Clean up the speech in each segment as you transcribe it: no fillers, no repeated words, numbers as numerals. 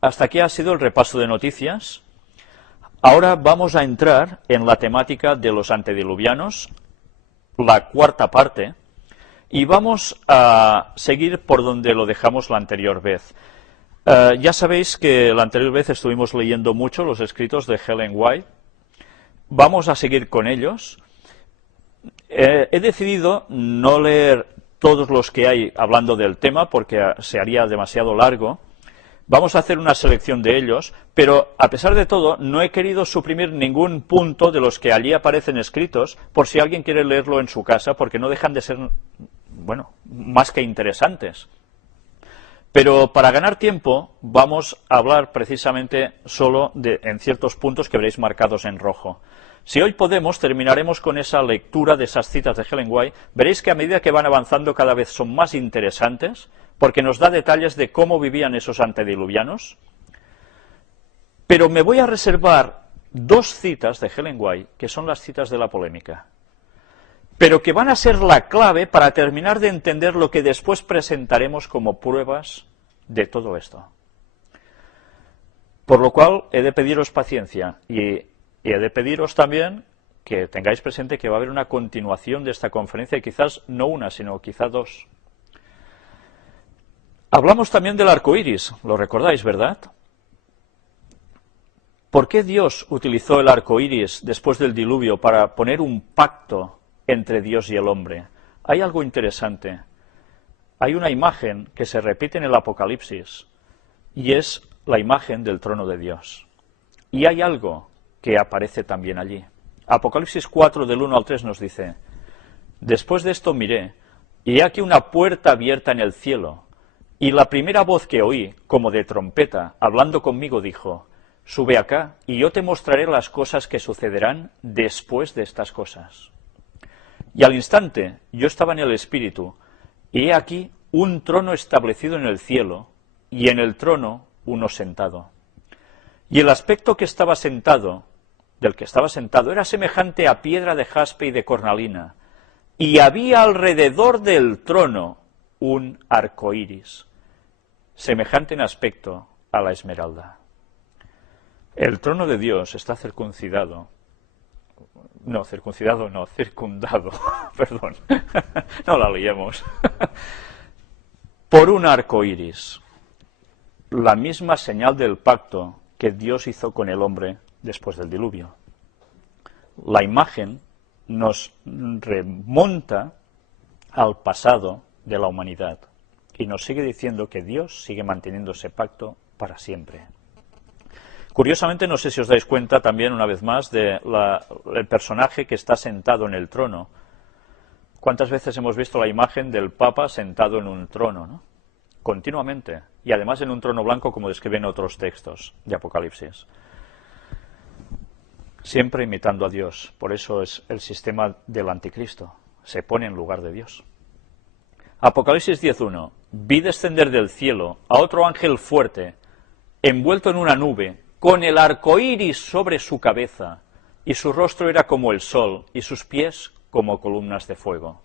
hasta aquí ha sido el repaso de noticias. Ahora vamos a entrar en la temática de los antediluvianos, la cuarta parte, y vamos a seguir por donde lo dejamos la anterior vez. Ya sabéis que la anterior vez estuvimos leyendo mucho los escritos de Ellen White. Vamos a seguir con ellos. He decidido no leer todos los que hay hablando del tema porque se haría demasiado largo. Vamos a hacer una selección de ellos, pero a pesar de todo no he querido suprimir ningún punto de los que allí aparecen escritos por si alguien quiere leerlo en su casa, porque no dejan de ser, bueno, más que interesantes. Pero para ganar tiempo vamos a hablar precisamente solo en ciertos puntos que veréis marcados en rojo. Si hoy podemos, terminaremos con esa lectura de esas citas de Ellen White. Veréis que a medida que van avanzando cada vez son más interesantes, porque nos da detalles de cómo vivían esos antediluvianos. Pero me voy a reservar dos citas de Ellen White, que son las citas de la polémica, pero que van a ser la clave para terminar de entender lo que después presentaremos como pruebas de todo esto. Por lo cual he de pediros paciencia y he de pediros también que tengáis presente que va a haber una continuación de esta conferencia, y quizás no una, sino quizás dos. Hablamos también del arco iris, lo recordáis, ¿verdad? ¿Por qué Dios utilizó el arco iris después del diluvio para poner un pacto entre Dios y el hombre? Hay algo interesante. Hay una imagen que se repite en el Apocalipsis, y es la imagen del trono de Dios. Y hay algo que aparece también allí. Apocalipsis 4, del 1 al 3 nos dice: después de esto miré, y he aquí una puerta abierta en el cielo, y la primera voz que oí, como de trompeta, hablando conmigo, dijo: sube acá, y yo te mostraré las cosas que sucederán después de estas cosas. Y al instante yo estaba en el Espíritu, y he aquí un trono establecido en el cielo, y en el trono uno sentado. Y el aspecto del que estaba sentado, era semejante a piedra de jaspe y de cornalina, y había alrededor del trono un arco iris, semejante en aspecto a la esmeralda. El trono de Dios está circundado, perdón, no la liemos, por un arco iris, la misma señal del pacto que Dios hizo con el hombre después del diluvio. La imagen nos remonta al pasado de la humanidad y nos sigue diciendo que Dios sigue manteniendo ese pacto para siempre. Curiosamente, no sé si os dais cuenta también, una vez más, del personaje que está sentado en el trono. ¿Cuántas veces hemos visto la imagen del Papa sentado en un trono, ¿no? Continuamente, y además en un trono blanco, como describen otros textos de Apocalipsis. Siempre imitando a Dios. Por eso es el sistema del anticristo. Se pone en lugar de Dios. Apocalipsis 10.1. Vi descender del cielo a otro ángel fuerte, envuelto en una nube, con el arco iris sobre su cabeza, y su rostro era como el sol, y sus pies como columnas de fuego.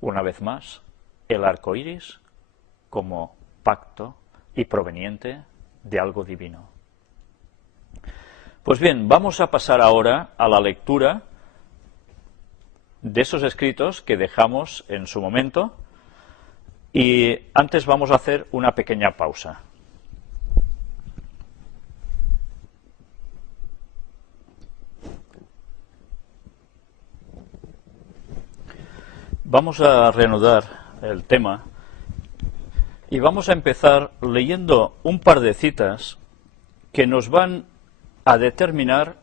Una vez más, el arco iris como pacto y proveniente de algo divino. Pues bien, vamos a pasar ahora a la lectura de esos escritos que dejamos en su momento, y antes vamos a hacer una pequeña pausa. Vamos a reanudar el tema y vamos a empezar leyendo un par de citas que nos van a determinar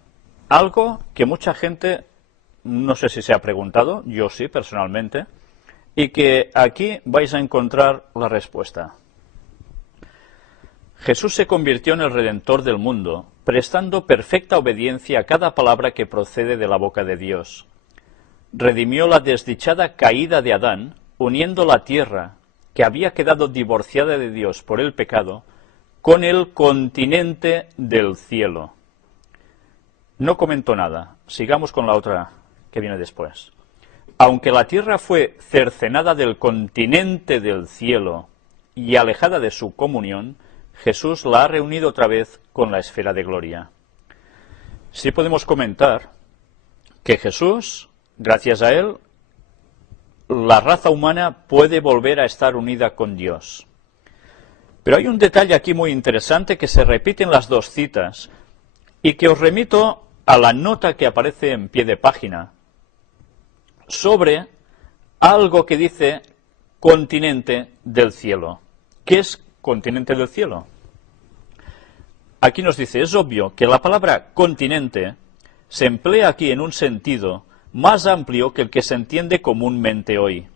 algo que mucha gente, no sé si se ha preguntado, yo sí personalmente, y que aquí vais a encontrar la respuesta. Jesús se convirtió en el Redentor del mundo, prestando perfecta obediencia a cada palabra que procede de la boca de Dios. Redimió la desdichada caída de Adán, uniendo la tierra, que había quedado divorciada de Dios por el pecado, con el continente del cielo. No comentó nada. Sigamos con la otra que viene después. Aunque la tierra fue cercenada del continente del cielo y alejada de su comunión, Jesús la ha reunido otra vez con la esfera de gloria. Sí podemos comentar que Jesús, gracias a él, la raza humana puede volver a estar unida con Dios. Pero hay un detalle aquí muy interesante que se repite en las dos citas y que os remito a la nota que aparece en pie de página sobre algo que dice continente del cielo. ¿Qué es continente del cielo? Aquí nos dice, es obvio que la palabra continente se emplea aquí en un sentido más amplio que el que se entiende comúnmente hoy.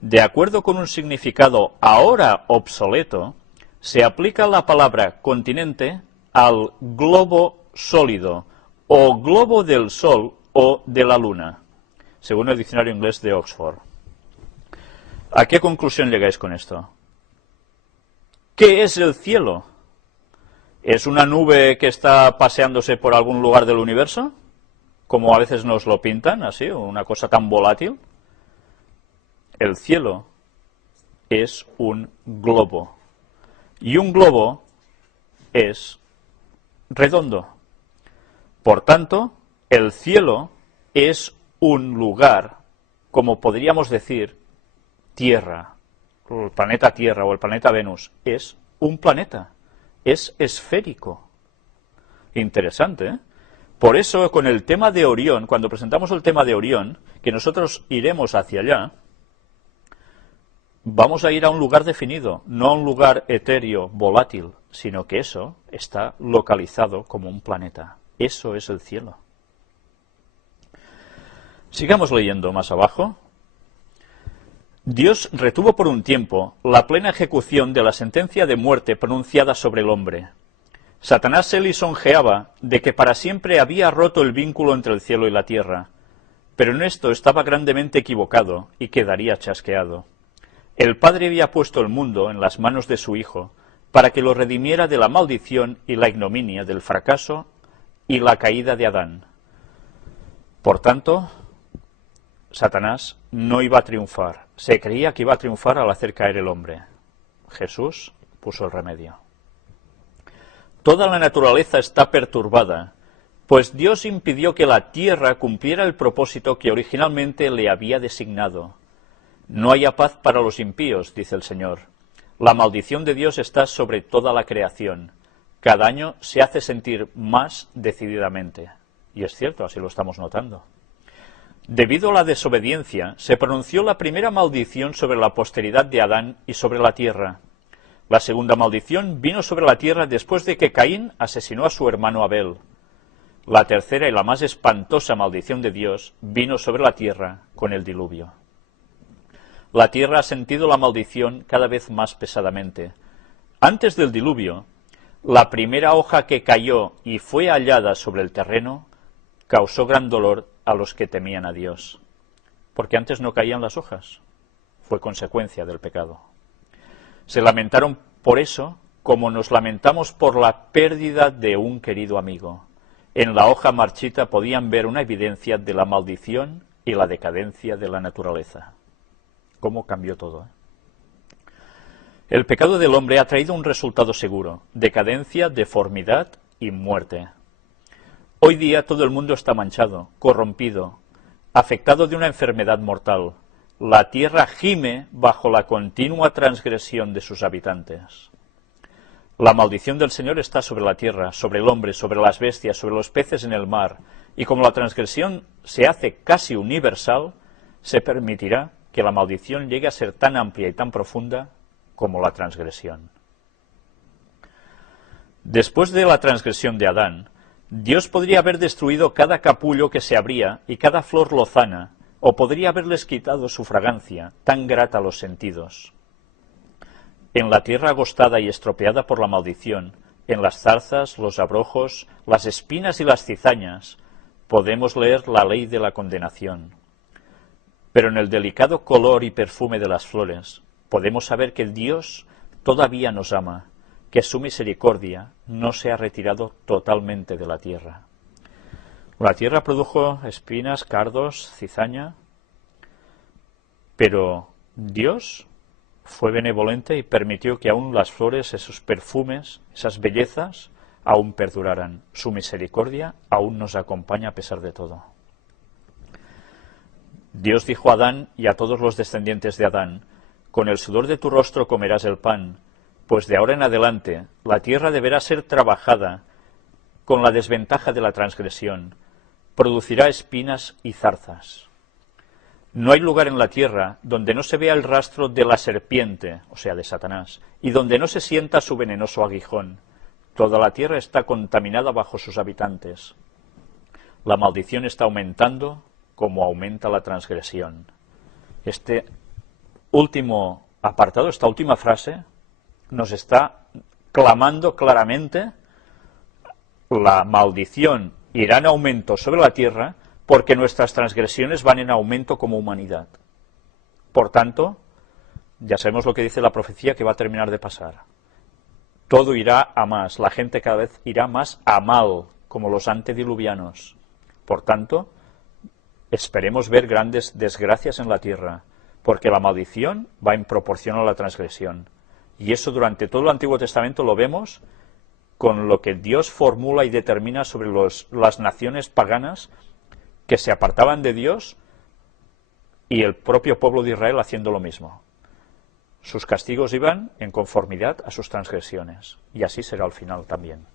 De acuerdo con un significado ahora obsoleto, se aplica la palabra continente al globo sólido, o globo del Sol o de la Luna, según el diccionario inglés de Oxford. ¿A qué conclusión llegáis con esto? ¿Qué es el cielo? ¿Es una nube que está paseándose por algún lugar del universo? Como a veces nos lo pintan, así, una cosa tan volátil. El cielo es un globo. Y un globo es redondo. Por tanto, el cielo es un lugar, como podríamos decir, Tierra, el planeta Tierra o el planeta Venus, es un planeta, es esférico. Interesante, ¿eh? Por eso, con el tema de Orión, cuando presentamos el tema de Orión, que nosotros iremos hacia allá, vamos a ir a un lugar definido, no a un lugar etéreo, volátil, sino que eso está localizado como un planeta. Eso es el cielo. Sigamos leyendo más abajo. Dios retuvo por un tiempo la plena ejecución de la sentencia de muerte pronunciada sobre el hombre. Satanás se lisonjeaba de que para siempre había roto el vínculo entre el cielo y la tierra, pero en esto estaba grandemente equivocado y quedaría chasqueado. El Padre había puesto el mundo en las manos de su Hijo para que lo redimiera de la maldición y la ignominia del fracaso y la caída de Adán. Por tanto, Satanás no iba a triunfar. Se creía que iba a triunfar al hacer caer el hombre. Jesús puso el remedio. Toda la naturaleza está perturbada, pues Dios impidió que la tierra cumpliera el propósito que originalmente le había designado. No haya paz para los impíos, dice el Señor. La maldición de Dios está sobre toda la creación. Cada año se hace sentir más decididamente. Y es cierto, así lo estamos notando. Debido a la desobediencia, se pronunció la primera maldición sobre la posteridad de Adán y sobre la tierra. La segunda maldición vino sobre la tierra después de que Caín asesinó a su hermano Abel. La tercera y la más espantosa maldición de Dios vino sobre la tierra con el diluvio. La tierra ha sentido la maldición cada vez más pesadamente. Antes del diluvio, la primera hoja que cayó y fue hallada sobre el terreno causó gran dolor a los que temían a Dios, porque antes no caían las hojas. Fue consecuencia del pecado. Se lamentaron por eso como nos lamentamos por la pérdida de un querido amigo. En la hoja marchita podían ver una evidencia de la maldición y la decadencia de la naturaleza. ¿Cómo cambió todo? El pecado del hombre ha traído un resultado seguro: decadencia, deformidad y muerte. Hoy día todo el mundo está manchado, corrompido, afectado de una enfermedad mortal. La tierra gime bajo la continua transgresión de sus habitantes. La maldición del Señor está sobre la tierra, sobre el hombre, sobre las bestias, sobre los peces en el mar, y como la transgresión se hace casi universal, se permitirá que la maldición llegue a ser tan amplia y tan profunda como la transgresión. Después de la transgresión de Adán, Dios podría haber destruido cada capullo que se abría y cada flor lozana, o podría haberles quitado su fragancia, tan grata a los sentidos. En la tierra agostada y estropeada por la maldición, en las zarzas, los abrojos, las espinas y las cizañas, podemos leer la ley de la condenación. Pero en el delicado color y perfume de las flores, podemos saber que Dios todavía nos ama, que su misericordia no se ha retirado totalmente de la tierra. La tierra produjo espinas, cardos, cizaña, pero Dios fue benevolente y permitió que aún las flores, esos perfumes, esas bellezas, aún perduraran. Su misericordia aún nos acompaña a pesar de todo. Dios dijo a Adán y a todos los descendientes de Adán: con el sudor de tu rostro comerás el pan, pues de ahora en adelante la tierra deberá ser trabajada con la desventaja de la transgresión, producirá espinas y zarzas. No hay lugar en la tierra donde no se vea el rastro de la serpiente, o sea, de Satanás, y donde no se sienta su venenoso aguijón. Toda la tierra está contaminada bajo sus habitantes. La maldición está aumentando como aumenta la transgresión. Este último apartado, esta última frase, nos está clamando claramente: la maldición irá en aumento sobre la tierra porque nuestras transgresiones van en aumento como humanidad. Por tanto, ya sabemos lo que dice la profecía que va a terminar de pasar. Todo irá a más, la gente cada vez irá más a mal, como los antediluvianos. Por tanto, esperemos ver grandes desgracias en la tierra, porque la maldición va en proporción a la transgresión. Y eso durante todo el Antiguo Testamento lo vemos con lo que Dios formula y determina sobre las naciones paganas que se apartaban de Dios y el propio pueblo de Israel haciendo lo mismo. Sus castigos iban en conformidad a sus transgresiones, y así será al final también.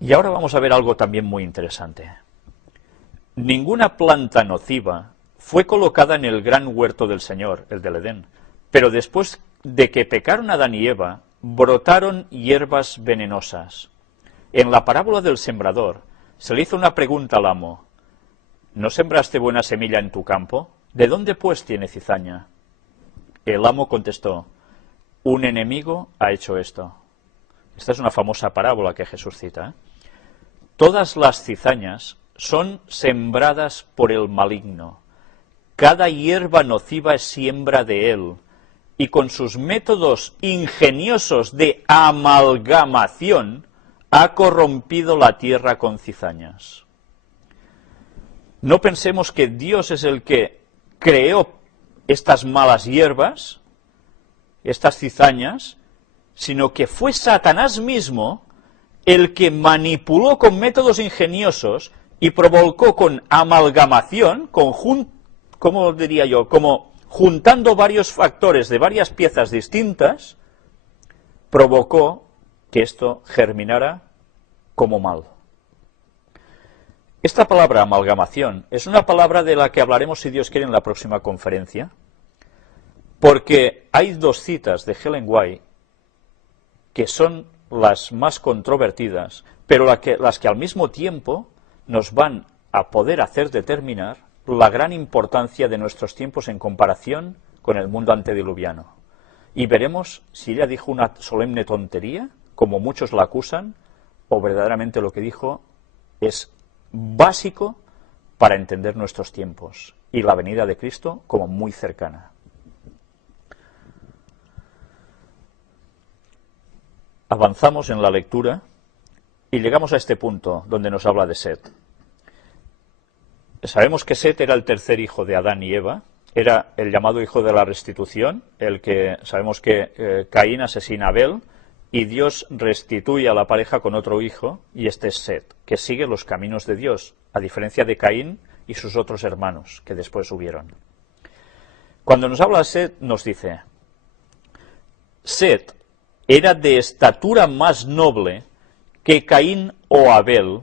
Y ahora vamos a ver algo también muy interesante. Ninguna planta nociva fue colocada en el gran huerto del Señor, el del Edén, pero después de que pecaron Adán y Eva, brotaron hierbas venenosas. En la parábola del sembrador se le hizo una pregunta al amo: ¿no sembraste buena semilla en tu campo? ¿De dónde pues tiene cizaña? El amo contestó: un enemigo ha hecho esto. Esta es una famosa parábola que Jesús cita, ¿eh? Todas las cizañas son sembradas por el maligno. Cada hierba nociva es siembra de él, y con sus métodos ingeniosos de amalgamación ha corrompido la tierra con cizañas. No pensemos que Dios es el que creó estas malas hierbas, estas cizañas, sino que fue Satanás mismo el que manipuló con métodos ingeniosos y provocó con amalgamación, ¿cómo diría yo? Como juntando varios factores de varias piezas distintas, provocó que esto germinara como mal. Esta palabra amalgamación es una palabra de la que hablaremos, si Dios quiere, en la próxima conferencia, porque hay dos citas de Ellen White que son las más controvertidas, pero las que al mismo tiempo nos van a poder hacer determinar la gran importancia de nuestros tiempos en comparación con el mundo antediluviano. Y veremos si ella dijo una solemne tontería, como muchos la acusan, o verdaderamente lo que dijo es básico para entender nuestros tiempos y la venida de Cristo como muy cercana. Avanzamos en la lectura y llegamos a este punto donde nos habla de Set. Sabemos que Set era el tercer hijo de Adán y Eva, era el llamado hijo de la restitución, el que sabemos que Caín asesina a Abel y Dios restituye a la pareja con otro hijo, y este es Set, que sigue los caminos de Dios, a diferencia de Caín y sus otros hermanos que después hubieron. Cuando nos habla de Set, nos dice: Set era de estatura más noble que Caín o Abel,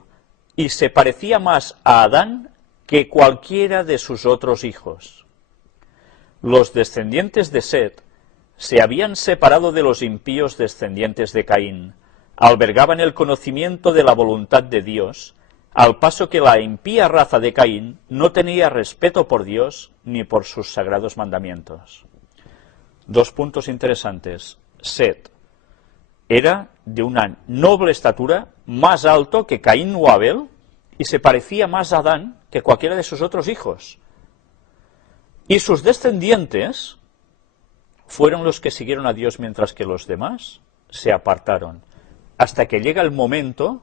y se parecía más a Adán que cualquiera de sus otros hijos. Los descendientes de Set se habían separado de los impíos descendientes de Caín, albergaban el conocimiento de la voluntad de Dios, al paso que la impía raza de Caín no tenía respeto por Dios ni por sus sagrados mandamientos. Dos puntos interesantes. Set era de una noble estatura, más alto que Caín o Abel, y se parecía más a Adán que cualquiera de sus otros hijos. Y sus descendientes fueron los que siguieron a Dios, mientras que los demás se apartaron, hasta que llega el momento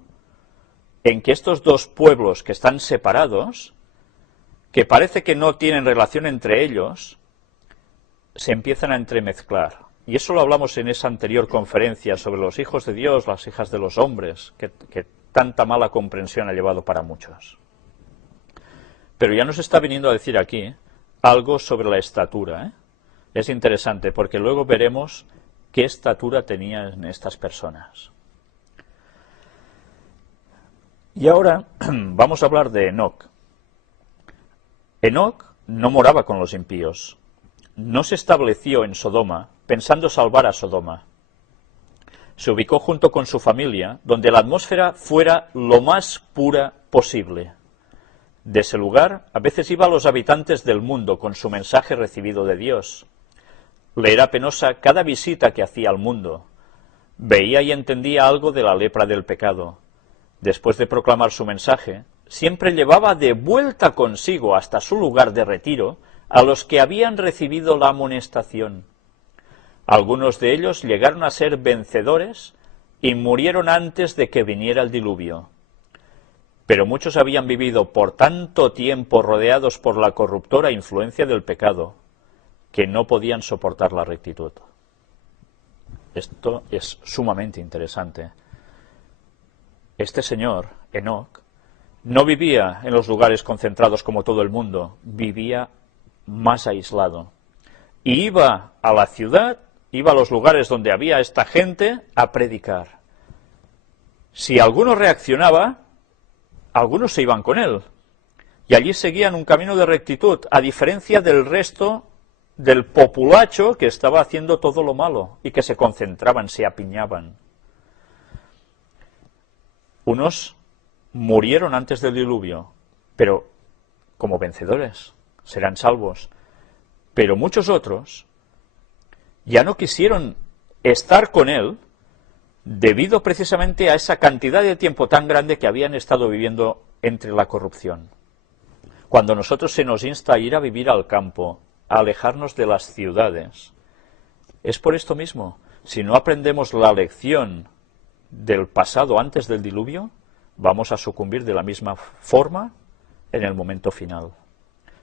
en que estos dos pueblos que están separados, que parece que no tienen relación entre ellos, se empiezan a entremezclar. Y eso lo hablamos en esa anterior conferencia sobre los hijos de Dios, las hijas de los hombres, que tanta mala comprensión ha llevado para muchos. Pero ya nos está viniendo a decir aquí algo sobre la estatura. Es interesante porque luego veremos qué estatura tenían estas personas. Y ahora vamos a hablar de Enoc. Enoc no moraba con los impíos. No se estableció en Sodoma pensando salvar a Sodoma. Se ubicó junto con su familia, donde la atmósfera fuera lo más pura posible. De ese lugar, a veces iban los habitantes del mundo con su mensaje recibido de Dios. Le era penosa cada visita que hacía al mundo. Veía y entendía algo de la lepra del pecado. Después de proclamar su mensaje, siempre llevaba de vuelta consigo hasta su lugar de retiro a los que habían recibido la amonestación. Algunos de ellos llegaron a ser vencedores y murieron antes de que viniera el diluvio. Pero muchos habían vivido por tanto tiempo rodeados por la corruptora influencia del pecado, que no podían soportar la rectitud. Esto es sumamente interesante. Este señor, Enoc, no vivía en los lugares concentrados como todo el mundo, vivía más aislado. Y iba a la ciudad, iba a los lugares donde había esta gente a predicar. Si alguno reaccionaba, algunos se iban con él. Y allí seguían un camino de rectitud, a diferencia del resto del populacho que estaba haciendo todo lo malo y que se concentraban, se apiñaban. Unos murieron antes del diluvio, pero como vencedores, serán salvos. Pero muchos otros ya no quisieron estar con él debido precisamente a esa cantidad de tiempo tan grande que habían estado viviendo entre la corrupción. Cuando nosotros se nos insta a ir a vivir al campo, a alejarnos de las ciudades, es por esto mismo. Si no aprendemos la lección del pasado antes del diluvio, vamos a sucumbir de la misma forma en el momento final.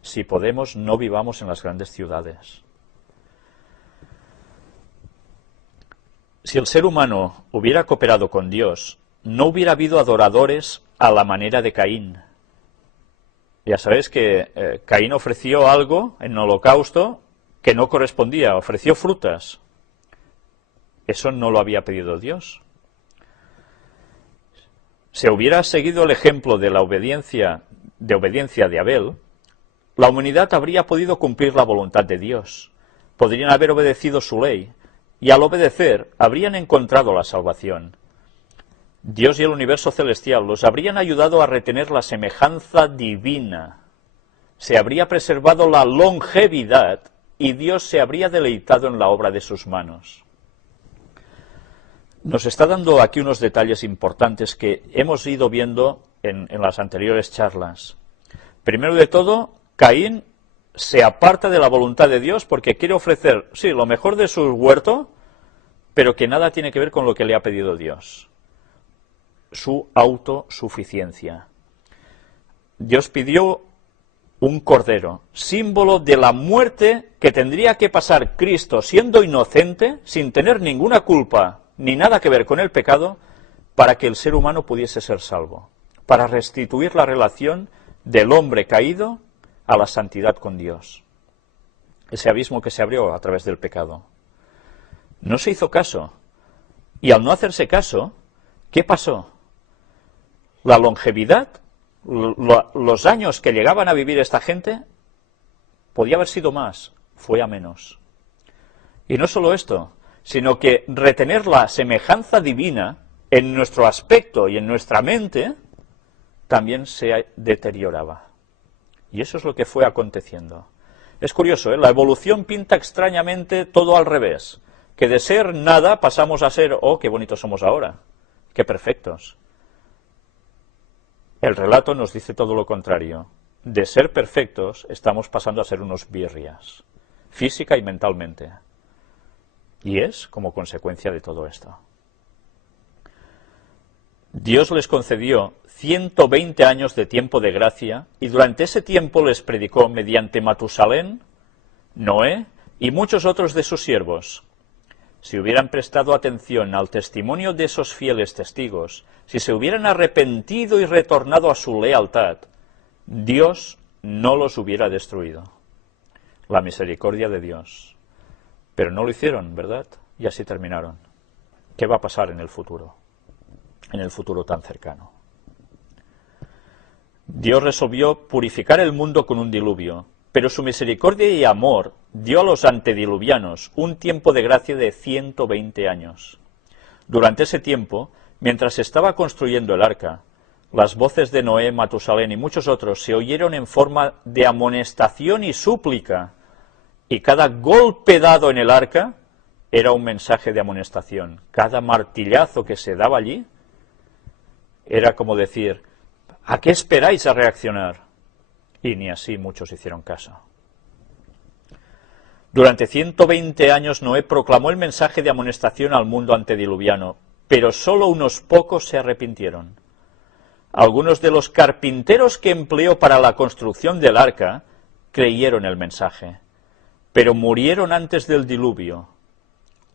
Si podemos, no vivamos en las grandes ciudades. Si el ser humano hubiera cooperado con Dios, no hubiera habido adoradores a la manera de Caín. Ya sabéis que Caín ofreció algo en holocausto que no correspondía, ofreció frutas. Eso no lo había pedido Dios. Si hubiera seguido el ejemplo de la obediencia de Abel, la humanidad habría podido cumplir la voluntad de Dios. Podrían haber obedecido su ley, y al obedecer habrían encontrado la salvación. Dios y el universo celestial los habrían ayudado a retener la semejanza divina. Se habría preservado la longevidad y Dios se habría deleitado en la obra de sus manos. Nos está dando aquí unos detalles importantes que hemos ido viendo en las anteriores charlas. Primero de todo, Caín se aparta de la voluntad de Dios porque quiere ofrecer, sí, lo mejor de su huerto, pero que nada tiene que ver con lo que le ha pedido Dios. Su autosuficiencia. Dios pidió un cordero, símbolo de la muerte que tendría que pasar Cristo siendo inocente, sin tener ninguna culpa ni nada que ver con el pecado, para que el ser humano pudiese ser salvo, para restituir la relación del hombre caído a la santidad con Dios. Ese abismo que se abrió a través del pecado. No se hizo caso. Y al no hacerse caso, ¿qué pasó? La longevidad, los años que llegaban a vivir esta gente, podía haber sido más, fue a menos. Y no solo esto, sino que retener la semejanza divina en nuestro aspecto y en nuestra mente también se deterioraba. Y eso es lo que fue aconteciendo. Es curioso, ¿eh? La evolución pinta extrañamente todo al revés. Que de ser nada pasamos a ser, oh, qué bonitos somos ahora, qué perfectos. El relato nos dice todo lo contrario. De ser perfectos estamos pasando a ser unos birrias, física y mentalmente. Y es como consecuencia de todo esto. Dios les concedió 120 años de tiempo de gracia y durante ese tiempo les predicó mediante Matusalén, Noé y muchos otros de sus siervos, si hubieran prestado atención al testimonio de esos fieles testigos, si se hubieran arrepentido y retornado a su lealtad, Dios no los hubiera destruido. La misericordia de Dios. Pero no lo hicieron, ¿verdad? Y así terminaron. ¿Qué va a pasar en el futuro? En el futuro tan cercano. Dios resolvió purificar el mundo con un diluvio, pero su misericordia y amor dio a los antediluvianos un tiempo de gracia de 120 años. Durante ese tiempo, mientras se estaba construyendo el arca, las voces de Noé, Matusalén y muchos otros se oyeron en forma de amonestación y súplica, y cada golpe dado en el arca era un mensaje de amonestación. Cada martillazo que se daba allí era como decir, ¿a qué esperáis a reaccionar? Y ni así muchos hicieron caso. Durante 120 años Noé proclamó el mensaje de amonestación al mundo antediluviano, pero solo unos pocos se arrepintieron. Algunos de los carpinteros que empleó para la construcción del arca creyeron el mensaje, pero murieron antes del diluvio.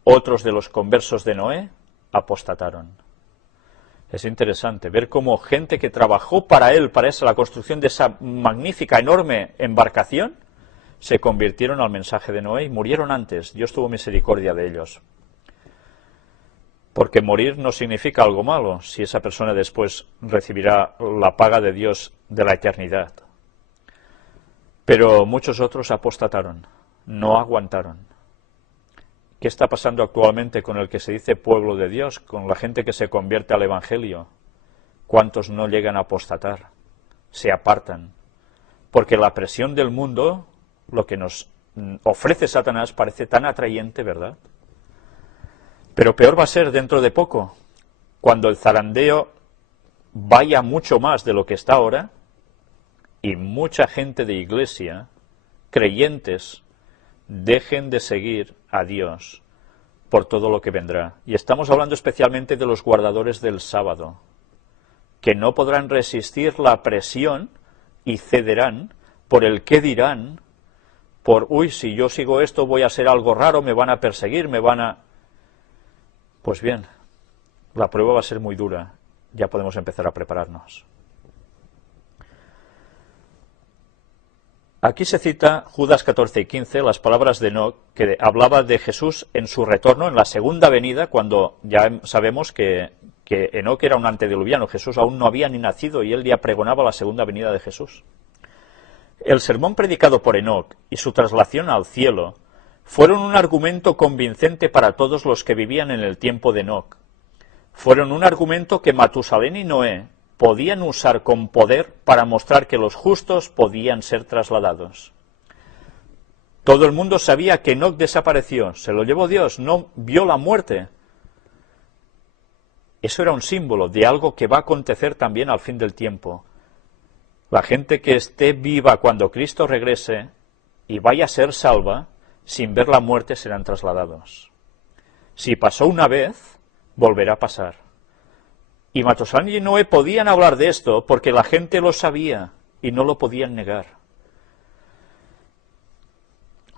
Otros de los conversos de Noé apostataron. Es interesante ver cómo gente que trabajó para él, para la construcción de esa magnífica, enorme embarcación, se convirtieron al mensaje de Noé y murieron antes. Dios tuvo misericordia de ellos. Porque morir no significa algo malo, si esa persona después recibirá la paga de Dios de la eternidad. Pero muchos otros apostataron, no aguantaron. ¿Qué está pasando actualmente con el que se dice pueblo de Dios, con la gente que se convierte al Evangelio? ¿Cuántos no llegan a apostatar? Se apartan. Porque la presión del mundo, lo que nos ofrece Satanás, parece tan atrayente, ¿verdad? Pero peor va a ser dentro de poco, cuando el zarandeo vaya mucho más de lo que está ahora, y mucha gente de iglesia, creyentes, dejen de seguir a Dios por todo lo que vendrá. Y estamos hablando especialmente de los guardadores del sábado, que no podrán resistir la presión y cederán por el qué dirán, por, uy, si yo sigo esto voy a ser algo raro, me van a perseguir, me van a... Pues bien, la prueba va a ser muy dura, ya podemos empezar a prepararnos. Aquí se cita Judas 14 y 15, las palabras de Enoc, que hablaba de Jesús en su retorno, en la segunda venida, cuando ya sabemos que Enoc era un antediluviano, Jesús aún no había ni nacido y él ya pregonaba la segunda venida de Jesús. El sermón predicado por Enoc y su traslación al cielo fueron un argumento convincente para todos los que vivían en el tiempo de Enoc. Fueron un argumento que Matusalén y Noé podían usar con poder para mostrar que los justos podían ser trasladados. Todo el mundo sabía que Enoc desapareció, se lo llevó Dios, no vio la muerte. Eso era un símbolo de algo que va a acontecer también al fin del tiempo. La gente que esté viva cuando Cristo regrese y vaya a ser salva, sin ver la muerte serán trasladados. Si pasó una vez, volverá a pasar. Y Matusalén y Noé podían hablar de esto porque la gente lo sabía y no lo podían negar.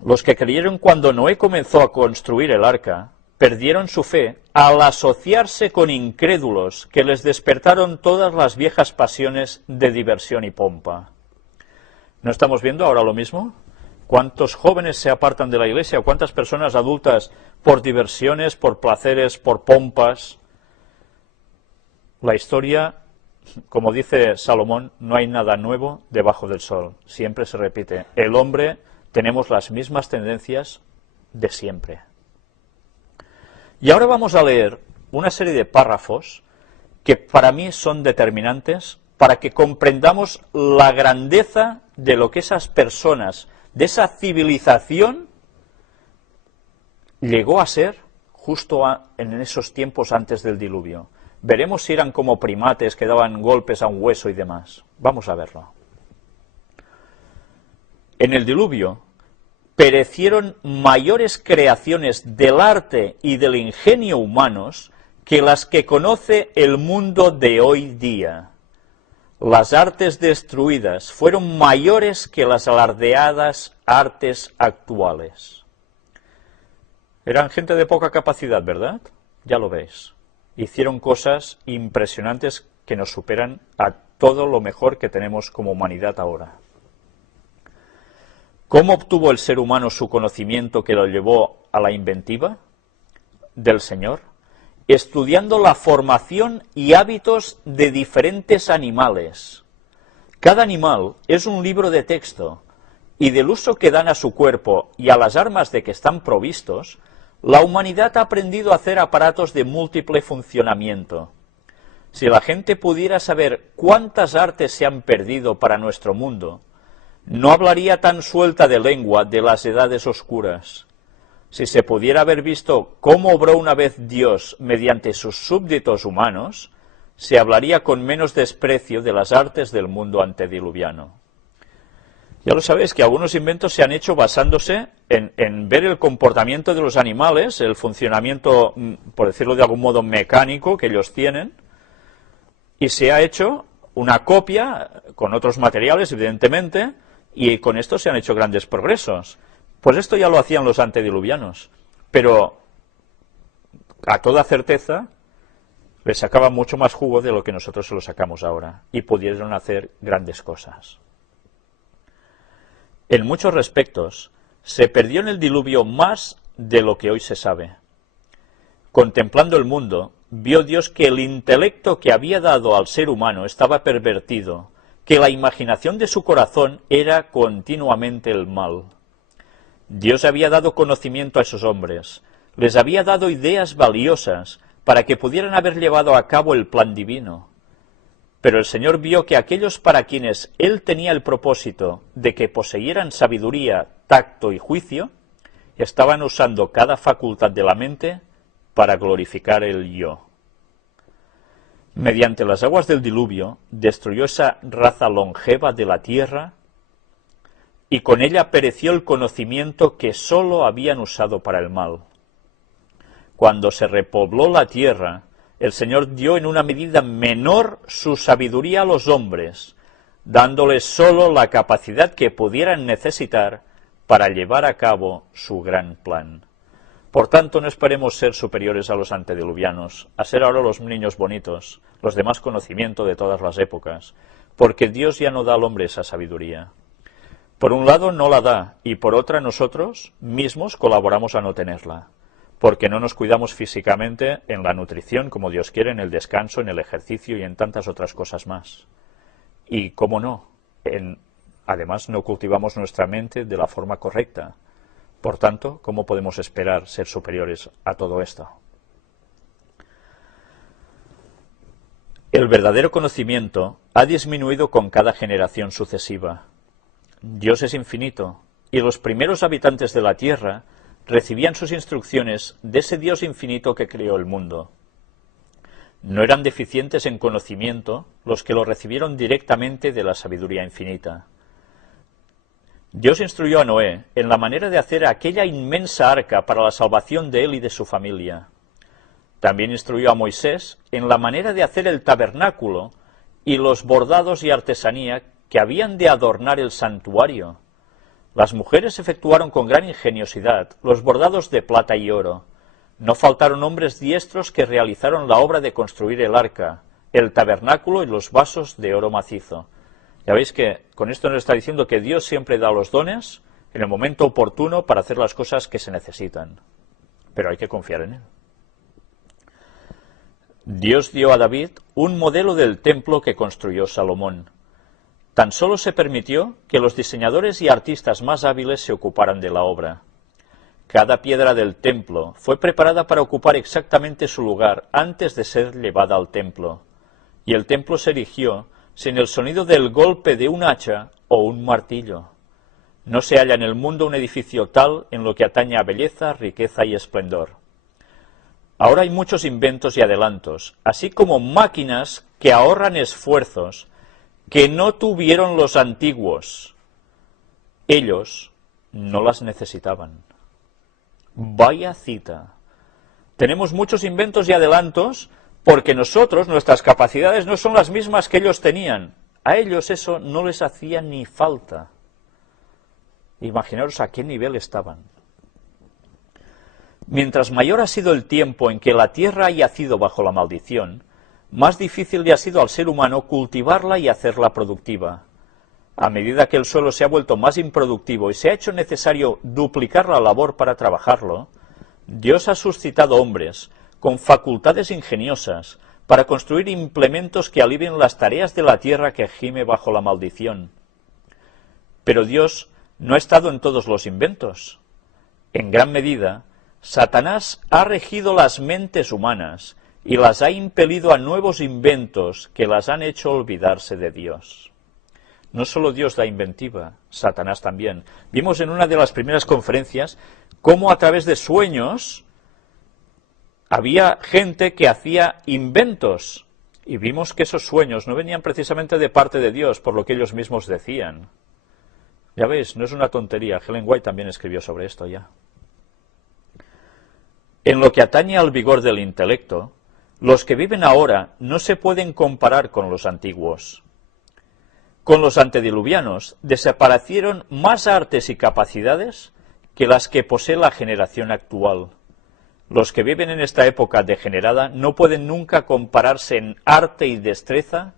Los que creyeron cuando Noé comenzó a construir el arca, perdieron su fe al asociarse con incrédulos que les despertaron todas las viejas pasiones de diversión y pompa. ¿No estamos viendo ahora lo mismo? ¿Cuántos jóvenes se apartan de la iglesia? ¿Cuántas personas adultas por diversiones, por placeres, por pompas? La historia, como dice Salomón, no hay nada nuevo debajo del sol. Siempre se repite. El hombre tenemos las mismas tendencias de siempre. Y ahora vamos a leer una serie de párrafos que para mí son determinantes para que comprendamos la grandeza de lo que esas personas, de esa civilización, llegó a ser justo en esos tiempos antes del diluvio. Veremos si eran como primates que daban golpes a un hueso y demás. Vamos a verlo. En el diluvio perecieron mayores creaciones del arte y del ingenio humanos que las que conoce el mundo de hoy día. Las artes destruidas fueron mayores que las alardeadas artes actuales. Eran gente de poca capacidad, ¿verdad? Ya lo veis. Hicieron cosas impresionantes que nos superan a todo lo mejor que tenemos como humanidad ahora. ¿Cómo obtuvo el ser humano su conocimiento que lo llevó a la inventiva del Señor? Estudiando la formación y hábitos de diferentes animales. Cada animal es un libro de texto, y del uso que dan a su cuerpo y a las armas de que están provistos, la humanidad ha aprendido a hacer aparatos de múltiple funcionamiento. Si la gente pudiera saber cuántas artes se han perdido para nuestro mundo, no hablaría tan suelta de lengua de las edades oscuras. Si se pudiera haber visto cómo obró una vez Dios mediante sus súbditos humanos, se hablaría con menos desprecio de las artes del mundo antediluviano. Ya lo sabéis que algunos inventos se han hecho basándose en ver el comportamiento de los animales, el funcionamiento, por decirlo de algún modo, mecánico que ellos tienen, y se ha hecho una copia con otros materiales, evidentemente, y con esto se han hecho grandes progresos. Pues esto ya lo hacían los antediluvianos, pero a toda certeza les sacaba mucho más jugo de lo que nosotros se lo sacamos ahora, y pudieron hacer grandes cosas. En muchos respectos, se perdió en el diluvio más de lo que hoy se sabe. Contemplando el mundo, vio Dios que el intelecto que había dado al ser humano estaba pervertido, que la imaginación de su corazón era continuamente el mal. Dios había dado conocimiento a esos hombres, les había dado ideas valiosas para que pudieran haber llevado a cabo el plan divino. Pero el Señor vio que aquellos para quienes Él tenía el propósito de que poseyeran sabiduría, tacto y juicio, estaban usando cada facultad de la mente para glorificar el yo. Mediante las aguas del diluvio, destruyó esa raza longeva de la tierra y con ella pereció el conocimiento que sólo habían usado para el mal. Cuando se repobló la tierra, el Señor dio en una medida menor su sabiduría a los hombres, dándoles sólo la capacidad que pudieran necesitar para llevar a cabo su gran plan. Por tanto, no esperemos ser superiores a los antediluvianos, a ser ahora los niños bonitos, los de más conocimiento de todas las épocas, porque Dios ya no da al hombre esa sabiduría. Por un lado no la da, y por otra nosotros mismos colaboramos a no tenerla, porque no nos cuidamos físicamente en la nutrición como Dios quiere, en el descanso, en el ejercicio y en tantas otras cosas más. Y, cómo no, además no cultivamos nuestra mente de la forma correcta. Por tanto, ¿cómo podemos esperar ser superiores a todo esto? El verdadero conocimiento ha disminuido con cada generación sucesiva. Dios es infinito, y los primeros habitantes de la tierra recibían sus instrucciones de ese Dios infinito que creó el mundo. No eran deficientes en conocimiento los que lo recibieron directamente de la sabiduría infinita. Dios instruyó a Noé en la manera de hacer aquella inmensa arca para la salvación de él y de su familia. También instruyó a Moisés en la manera de hacer el tabernáculo y los bordados y artesanía que habían de adornar el santuario. Las mujeres efectuaron con gran ingeniosidad los bordados de plata y oro. No faltaron hombres diestros que realizaron la obra de construir el arca, el tabernáculo y los vasos de oro macizo. Ya veis que con esto nos está diciendo que Dios siempre da los dones en el momento oportuno para hacer las cosas que se necesitan. Pero hay que confiar en Él. Dios dio a David un modelo del templo que construyó Salomón. Tan solo se permitió que los diseñadores y artistas más hábiles se ocuparan de la obra. Cada piedra del templo fue preparada para ocupar exactamente su lugar antes de ser llevada al templo, y el templo se erigió sin el sonido del golpe de un hacha o un martillo. No se halla en el mundo un edificio tal en lo que atañe a belleza, riqueza y esplendor. Ahora hay muchos inventos y adelantos, así como máquinas que ahorran esfuerzos que no tuvieron los antiguos. Ellos no las necesitaban. Vaya cita. Tenemos muchos inventos y adelantos porque nosotros, nuestras capacidades no son las mismas que ellos tenían. A ellos eso no les hacía ni falta. Imaginaros a qué nivel estaban. Mientras mayor ha sido el tiempo en que la tierra ha yacido bajo la maldición, más difícil le ha sido al ser humano cultivarla y hacerla productiva. A medida que el suelo se ha vuelto más improductivo y se ha hecho necesario duplicar la labor para trabajarlo, Dios ha suscitado hombres con facultades ingeniosas para construir implementos que alivien las tareas de la tierra que gime bajo la maldición. Pero Dios no ha estado en todos los inventos. En gran medida, Satanás ha regido las mentes humanas y las ha impelido a nuevos inventos que las han hecho olvidarse de Dios. No solo Dios da inventiva, Satanás también. Vimos en una de las primeras conferencias cómo a través de sueños había gente que hacía inventos, y vimos que esos sueños no venían precisamente de parte de Dios, por lo que ellos mismos decían. Ya veis, no es una tontería. Ellen White también escribió sobre esto ya. En lo que atañe al vigor del intelecto, los que viven ahora no se pueden comparar con los antiguos. Con los antediluvianos desaparecieron más artes y capacidades que las que posee la generación actual. Los que viven en esta época degenerada no pueden nunca compararse en arte y destreza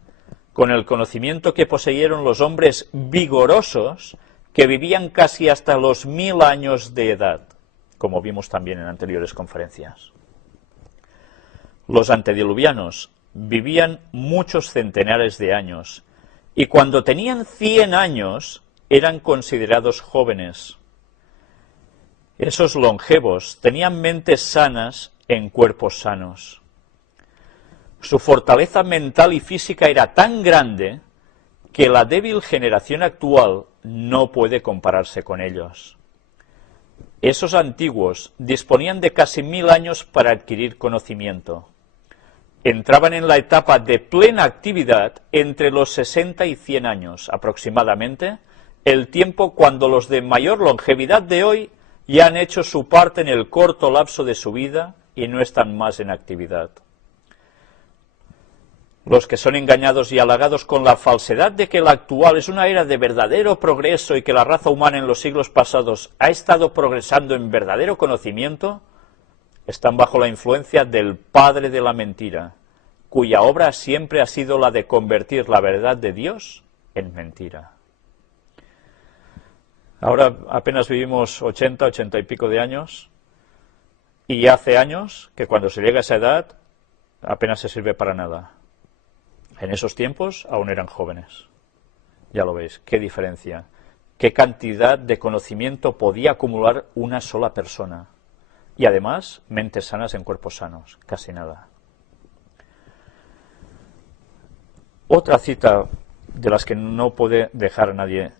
con el conocimiento que poseyeron los hombres vigorosos que vivían casi hasta los 1000 años de edad, como vimos también en anteriores conferencias. Los antediluvianos vivían muchos centenares de años, y cuando tenían 100 años eran considerados jóvenes. Esos longevos tenían mentes sanas en cuerpos sanos. Su fortaleza mental y física era tan grande que la débil generación actual no puede compararse con ellos. Esos antiguos disponían de casi 1000 años para adquirir conocimiento. Entraban en la etapa de plena actividad entre los 60 y 100 años, aproximadamente, el tiempo cuando los de mayor longevidad de hoy ya han hecho su parte en el corto lapso de su vida y no están más en actividad. Los que son engañados y halagados con la falsedad de que la actual es una era de verdadero progreso y que la raza humana en los siglos pasados ha estado progresando en verdadero conocimiento, están bajo la influencia del padre de la mentira, cuya obra siempre ha sido la de convertir la verdad de Dios en mentira. Ahora apenas vivimos 80 y pico de años, y hace años que cuando se llega a esa edad apenas se sirve para nada. En esos tiempos aún eran jóvenes. Ya lo veis, qué diferencia, qué cantidad de conocimiento podía acumular una sola persona. Y además, mentes sanas en cuerpos sanos, casi nada. Otra cita de las que no puede dejar a nadie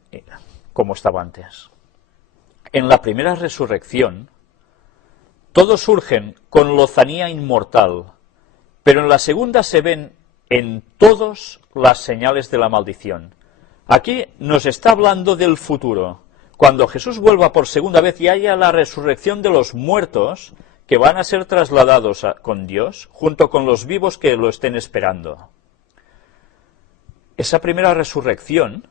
como estaba antes. En la primera resurrección, todos surgen con lozanía inmortal, pero en la segunda se ven en todos las señales de la maldición. Aquí nos está hablando del futuro. Cuando Jesús vuelva por segunda vez y haya la resurrección de los muertos, que van a ser trasladados con Dios, junto con los vivos que lo estén esperando. Esa primera resurrección,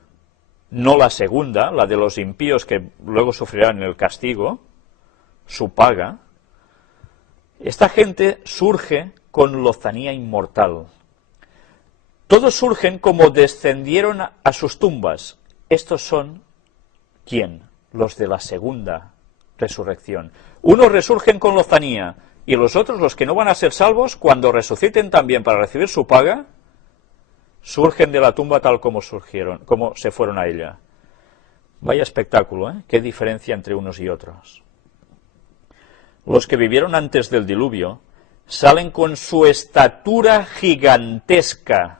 no la segunda, la de los impíos que luego sufrirán el castigo, su paga, esta gente surge con lozanía inmortal. Todos surgen como descendieron a sus tumbas. Estos son, ¿quién? Los de la segunda resurrección. Unos resurgen con lozanía y los otros, los que no van a ser salvos, cuando resuciten también para recibir su paga, surgen de la tumba tal como surgieron, como se fueron a ella. Vaya espectáculo, ¿eh? Qué diferencia entre unos y otros. Los que vivieron antes del diluvio salen con su estatura gigantesca,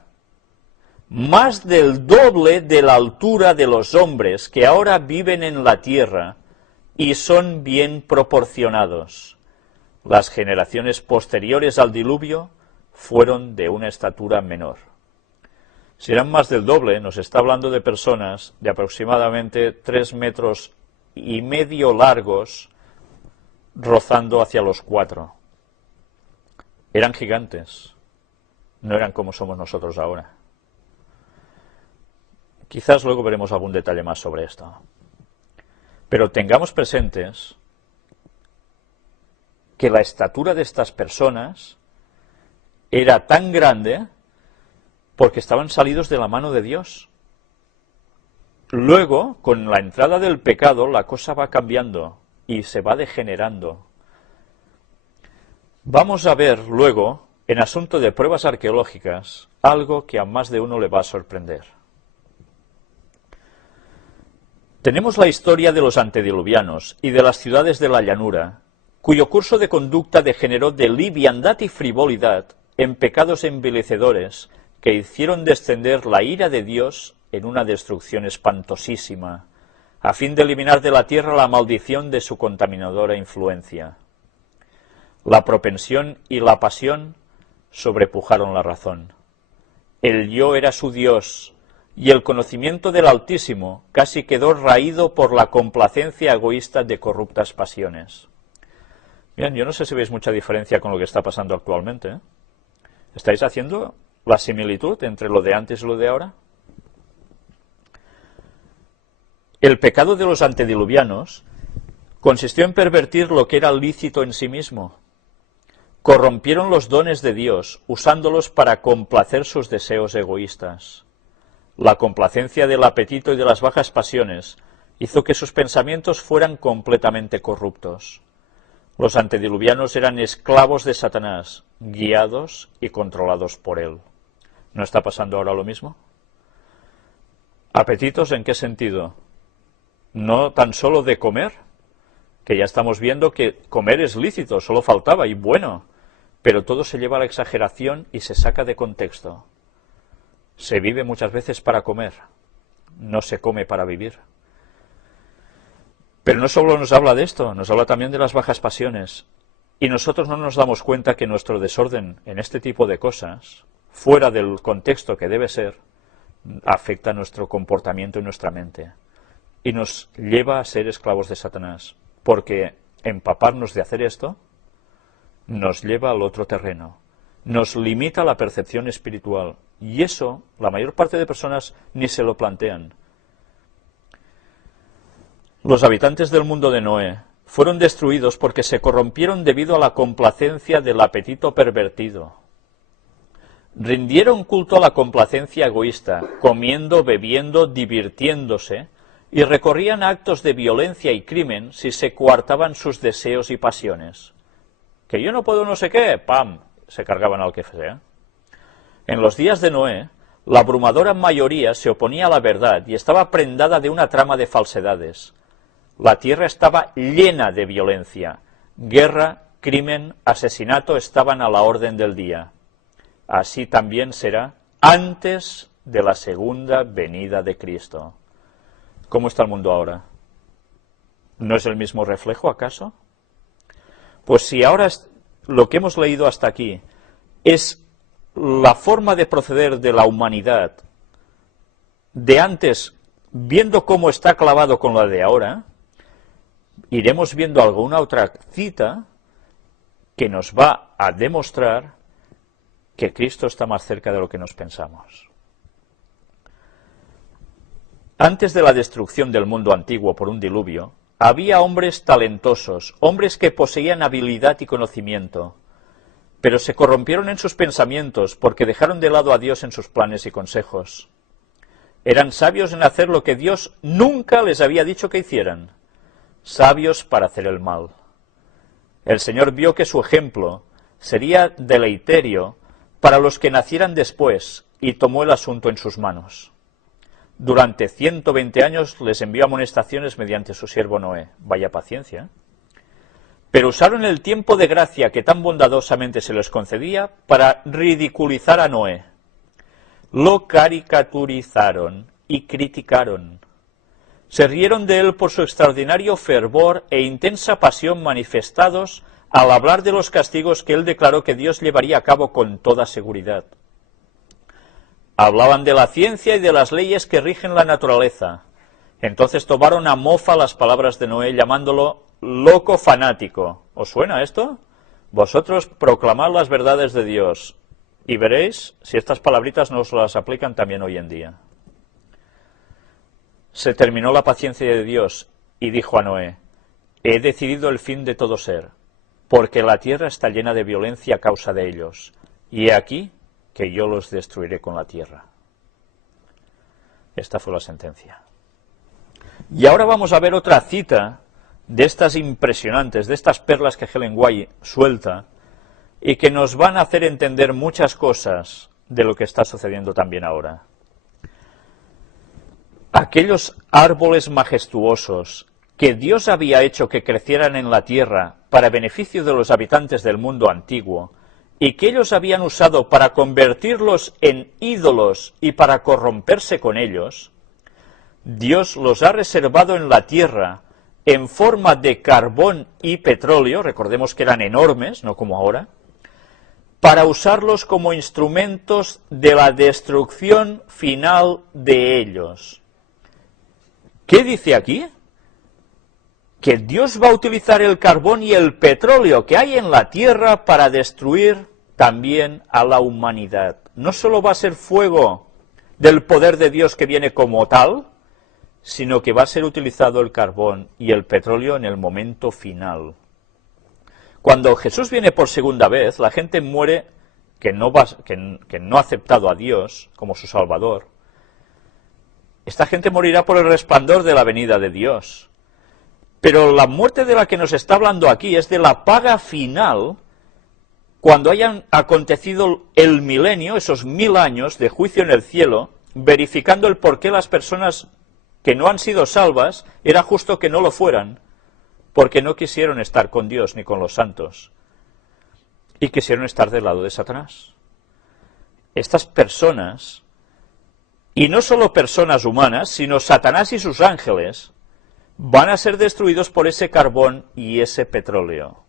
más del doble de la altura de los hombres que ahora viven en la tierra, y son bien proporcionados. Las generaciones posteriores al diluvio fueron de una estatura menor. Serán más del doble, nos está hablando de personas de aproximadamente 3,5 metros largos, rozando hacia los 4. Eran gigantes, no eran como somos nosotros ahora. Quizás luego veremos algún detalle más sobre esto. Pero tengamos presentes que la estatura de estas personas era tan grande porque estaban salidos de la mano de Dios. Luego, con la entrada del pecado, la cosa va cambiando y se va degenerando. Vamos a ver luego, en asunto de pruebas arqueológicas, algo que a más de uno le va a sorprender. Tenemos la historia de los antediluvianos y de las ciudades de la llanura, cuyo curso de conducta degeneró de liviandad y frivolidad en pecados envilecedores que hicieron descender la ira de Dios en una destrucción espantosísima, a fin de eliminar de la tierra la maldición de su contaminadora influencia. La propensión y la pasión sobrepujaron la razón. El yo era su Dios, y el conocimiento del Altísimo casi quedó raído por la complacencia egoísta de corruptas pasiones. Bien, yo no sé si veis mucha diferencia con lo que está pasando actualmente, ¿eh? ¿Estáis haciendo la similitud entre lo de antes y lo de ahora? El pecado de los antediluvianos consistió en pervertir lo que era lícito en sí mismo. Corrompieron los dones de Dios, usándolos para complacer sus deseos egoístas. La complacencia del apetito y de las bajas pasiones hizo que sus pensamientos fueran completamente corruptos. Los antediluvianos eran esclavos de Satanás, guiados y controlados por él. ¿No está pasando ahora lo mismo? ¿Apetitos en qué sentido? No tan solo de comer, que ya estamos viendo que comer es lícito, solo faltaba, y bueno, pero todo se lleva a la exageración y se saca de contexto. Se vive muchas veces para comer, no se come para vivir. Pero no solo nos habla de esto, nos habla también de las bajas pasiones. Y nosotros no nos damos cuenta que nuestro desorden en este tipo de cosas, fuera del contexto que debe ser, afecta nuestro comportamiento y nuestra mente. Y nos lleva a ser esclavos de Satanás, porque empaparnos de hacer esto nos lleva al otro terreno, nos limita la percepción espiritual, y eso la mayor parte de personas ni se lo plantean. Los habitantes del mundo de Noé fueron destruidos porque se corrompieron debido a la complacencia del apetito pervertido. Rindieron culto a la complacencia egoísta, comiendo, bebiendo, divirtiéndose, y recorrían actos de violencia y crimen si se coartaban sus deseos y pasiones. Que yo no puedo no sé qué, ¡pam!, se cargaban al que sea. En los días de Noé, la abrumadora mayoría se oponía a la verdad y estaba prendada de una trama de falsedades. La tierra estaba llena de violencia. Guerra, crimen, asesinato estaban a la orden del día. Así también será antes de la segunda venida de Cristo. ¿Cómo está el mundo ahora? ¿No es el mismo reflejo, acaso? Pues si ahora lo que hemos leído hasta aquí es la forma de proceder de la humanidad de antes, viendo cómo está clavado con la de ahora, iremos viendo alguna otra cita que nos va a demostrar que Cristo está más cerca de lo que nos pensamos. Antes de la destrucción del mundo antiguo por un diluvio, había hombres talentosos, hombres que poseían habilidad y conocimiento, pero se corrompieron en sus pensamientos porque dejaron de lado a Dios en sus planes y consejos. Eran sabios en hacer lo que Dios nunca les había dicho que hicieran, sabios para hacer el mal. El Señor vio que su ejemplo sería deleiterio para los que nacieran después y tomó el asunto en sus manos. Durante 120 años les envió amonestaciones mediante su siervo Noé. Vaya paciencia. Pero usaron el tiempo de gracia que tan bondadosamente se les concedía para ridiculizar a Noé. Lo caricaturizaron y criticaron. Se rieron de él por su extraordinario fervor e intensa pasión manifestados al hablar de los castigos que él declaró que Dios llevaría a cabo con toda seguridad. Hablaban de la ciencia y de las leyes que rigen la naturaleza. Entonces tomaron a mofa las palabras de Noé, llamándolo loco fanático. ¿Os suena esto? Vosotros proclamad las verdades de Dios, y veréis si estas palabritas no os las aplican también hoy en día. Se terminó la paciencia de Dios, y dijo a Noé, he decidido el fin de todo ser. porque la tierra está llena de violencia a causa de ellos, y he aquí que yo los destruiré con la tierra. Esta fue la sentencia. Y ahora vamos a ver otra cita de estas impresionantes, de estas perlas que Ellen White suelta, y que nos van a hacer entender muchas cosas de lo que está sucediendo también ahora. Aquellos árboles majestuosos que Dios había hecho que crecieran en la tierra para beneficio de los habitantes del mundo antiguo, y que ellos habían usado para convertirlos en ídolos y para corromperse con ellos, Dios los ha reservado en la tierra en forma de carbón y petróleo, recordemos que eran enormes, no como ahora, para usarlos como instrumentos de la destrucción final de ellos. ¿Qué dice aquí? Que Dios va a utilizar el carbón y el petróleo que hay en la tierra para destruir también a la humanidad. No solo va a ser fuego del poder de Dios que viene como tal, sino que va a ser utilizado el carbón y el petróleo en el momento final. Cuando Jesús viene por segunda vez, la gente muere que no ha aceptado a Dios como su Salvador. Esta gente morirá por el resplandor de la venida de Dios. Pero la muerte de la que nos está hablando aquí es de la paga final, cuando hayan acontecido el milenio, esos 1000 años de juicio en el cielo, verificando el por qué las personas que no han sido salvas, era justo que no lo fueran, porque no quisieron estar con Dios ni con los santos, y quisieron estar del lado de Satanás. Estas personas, y no solo personas humanas, sino Satanás y sus ángeles, van a ser destruidos por ese carbón y ese petróleo.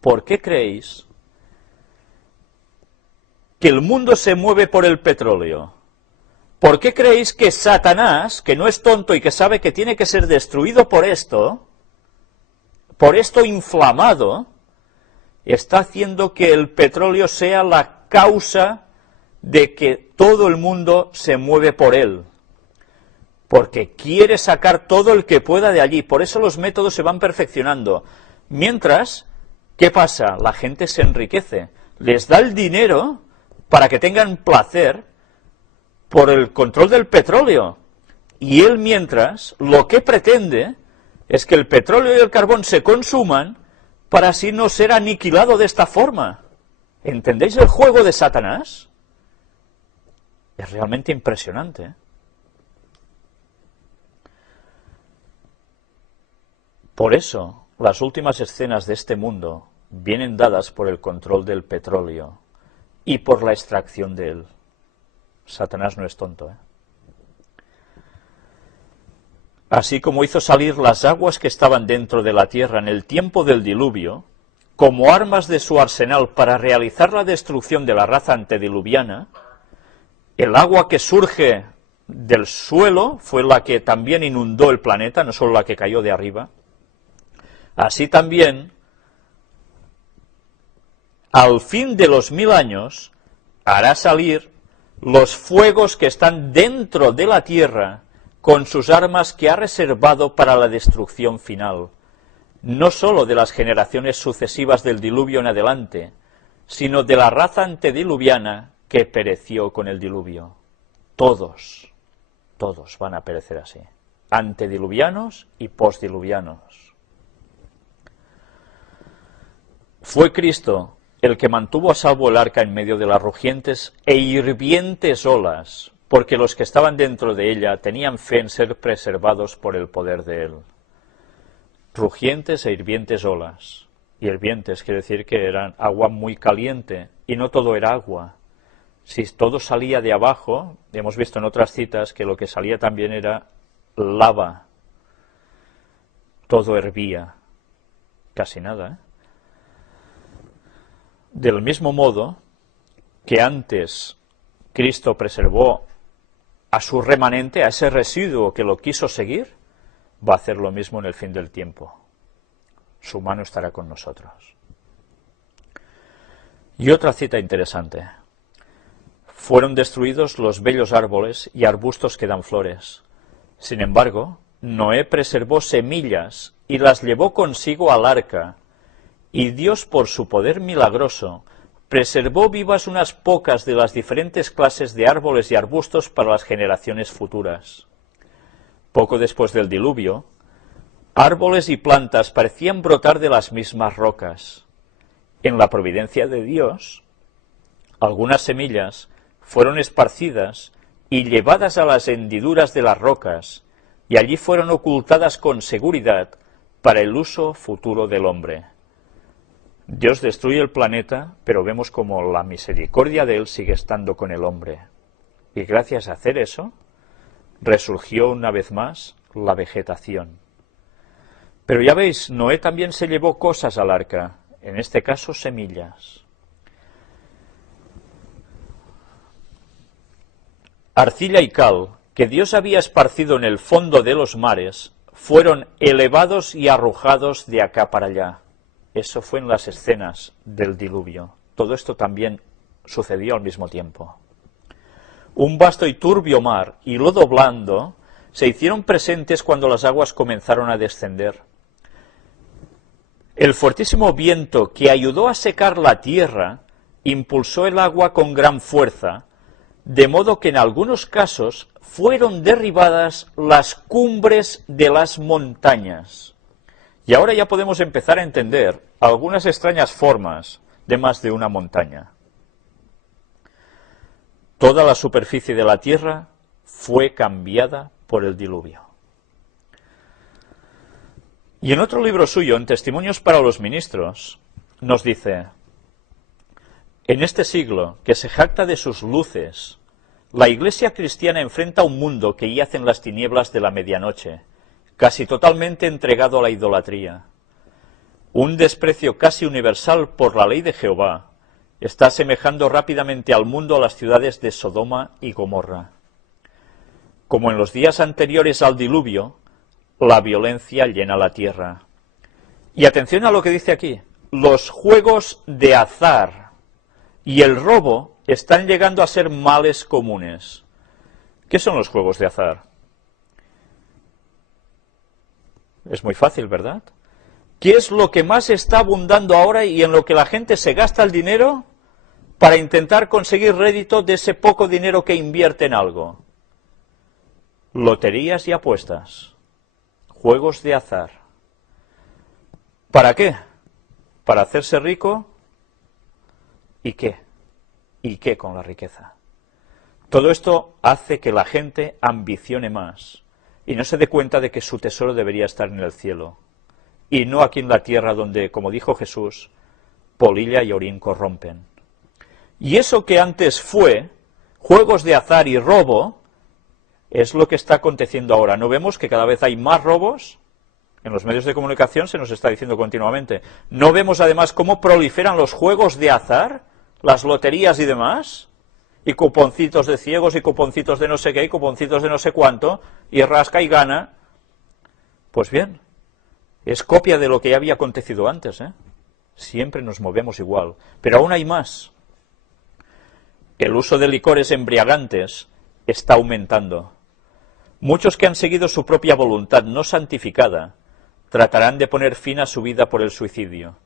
¿Por qué creéis que el mundo se mueve por el petróleo? ¿Por qué creéis que Satanás, que no es tonto y que sabe que tiene que ser destruido por esto inflamado, está haciendo que el petróleo sea la causa de que todo el mundo se mueve por él? Porque quiere sacar todo el que pueda de allí, por eso los métodos se van perfeccionando. Mientras, ¿qué pasa? La gente se enriquece, les da el dinero para que tengan placer por el control del petróleo, y él mientras lo que pretende es que el petróleo y el carbón se consuman para así no ser aniquilado de esta forma. ¿Entendéis el juego de Satanás? Es realmente impresionante, ¿eh? Por eso, las últimas escenas de este mundo vienen dadas por el control del petróleo y por la extracción de él. Satanás no es tonto, ¿eh? Así como hizo salir las aguas que estaban dentro de la tierra en el tiempo del diluvio, como armas de su arsenal para realizar la destrucción de la raza antediluviana, el agua que surge del suelo fue la que también inundó el planeta, no solo la que cayó de arriba. Así también, al fin de los 1000 años, hará salir los fuegos que están dentro de la tierra con sus armas que ha reservado para la destrucción final, no sólo de las generaciones sucesivas del diluvio en adelante, sino de la raza antediluviana que pereció con el diluvio. Todos van a perecer así, antediluvianos y postdiluvianos. Fue Cristo el que mantuvo a salvo el arca en medio de las rugientes e hirvientes olas, porque los que estaban dentro de ella tenían fe en ser preservados por el poder de él. Rugientes e hirvientes olas. Hirvientes quiere decir que eran agua muy caliente, y no todo era agua. Si todo salía de abajo, hemos visto en otras citas que lo que salía también era lava. Todo hervía. Casi nada, ¿eh? Del mismo modo que antes Cristo preservó a su remanente, a ese residuo que lo quiso seguir, va a hacer lo mismo en el fin del tiempo. Su mano estará con nosotros. Y otra cita interesante. Fueron destruidos los bellos árboles y arbustos que dan flores. Sin embargo, Noé preservó semillas y las llevó consigo al arca, y Dios, por su poder milagroso, preservó vivas unas pocas de las diferentes clases de árboles y arbustos para las generaciones futuras. Poco después del diluvio, árboles y plantas parecían brotar de las mismas rocas. En la providencia de Dios, algunas semillas fueron esparcidas y llevadas a las hendiduras de las rocas, y allí fueron ocultadas con seguridad para el uso futuro del hombre. Dios destruye el planeta, pero vemos como la misericordia de Él sigue estando con el hombre. Y gracias a hacer eso, resurgió una vez más la vegetación. Pero ya veis, Noé también se llevó cosas al arca, en este caso semillas. Arcilla y cal, que Dios había esparcido en el fondo de los mares, fueron elevados y arrojados de acá para allá. Eso fue en las escenas del diluvio. Todo esto también sucedió al mismo tiempo. Un vasto y turbio mar y lodo blando se hicieron presentes cuando las aguas comenzaron a descender. El fortísimo viento que ayudó a secar la tierra impulsó el agua con gran fuerza, de modo que en algunos casos fueron derribadas las cumbres de las montañas. Y ahora ya podemos empezar a entender algunas extrañas formas de más de una montaña. Toda la superficie de la tierra fue cambiada por el diluvio. Y en otro libro suyo, en Testimonios para los Ministros, nos dice: en este siglo, que se jacta de sus luces, la Iglesia cristiana enfrenta un mundo que yace en las tinieblas de la medianoche, casi totalmente entregado a la idolatría. Un desprecio casi universal por la ley de Jehová está asemejando rápidamente al mundo a las ciudades de Sodoma y Gomorra. Como en los días anteriores al diluvio, la violencia llena la tierra. Y atención a lo que dice aquí: los juegos de azar y el robo están llegando a ser males comunes. ¿Qué son los juegos de azar? Es muy fácil, ¿verdad? ¿Qué es lo que más está abundando ahora y en lo que la gente se gasta el dinero para intentar conseguir rédito de ese poco dinero que invierte en algo? Loterías y apuestas. Juegos de azar. ¿Para qué? ¿Para hacerse rico? ¿Y qué? ¿Y qué con la riqueza? Todo esto hace que la gente ambicione más y no se dé cuenta de que su tesoro debería estar en el cielo y no aquí en la tierra donde, como dijo Jesús, polilla y orín corrompen. Y eso que antes fue juegos de azar y robo es lo que está aconteciendo ahora. ¿No vemos que cada vez hay más robos? En los medios de comunicación se nos está diciendo continuamente. ¿No vemos además cómo proliferan los juegos de azar, las loterías y demás? Y cuponcitos de ciegos y cuponcitos de no sé qué y cuponcitos de no sé cuánto, y rasca y gana. Pues bien, es copia de lo que ya había acontecido antes, ¿eh? Siempre nos movemos igual. Pero aún hay más. El uso de licores embriagantes está aumentando. Muchos que han seguido su propia voluntad no santificada tratarán de poner fin a su vida por el suicidio.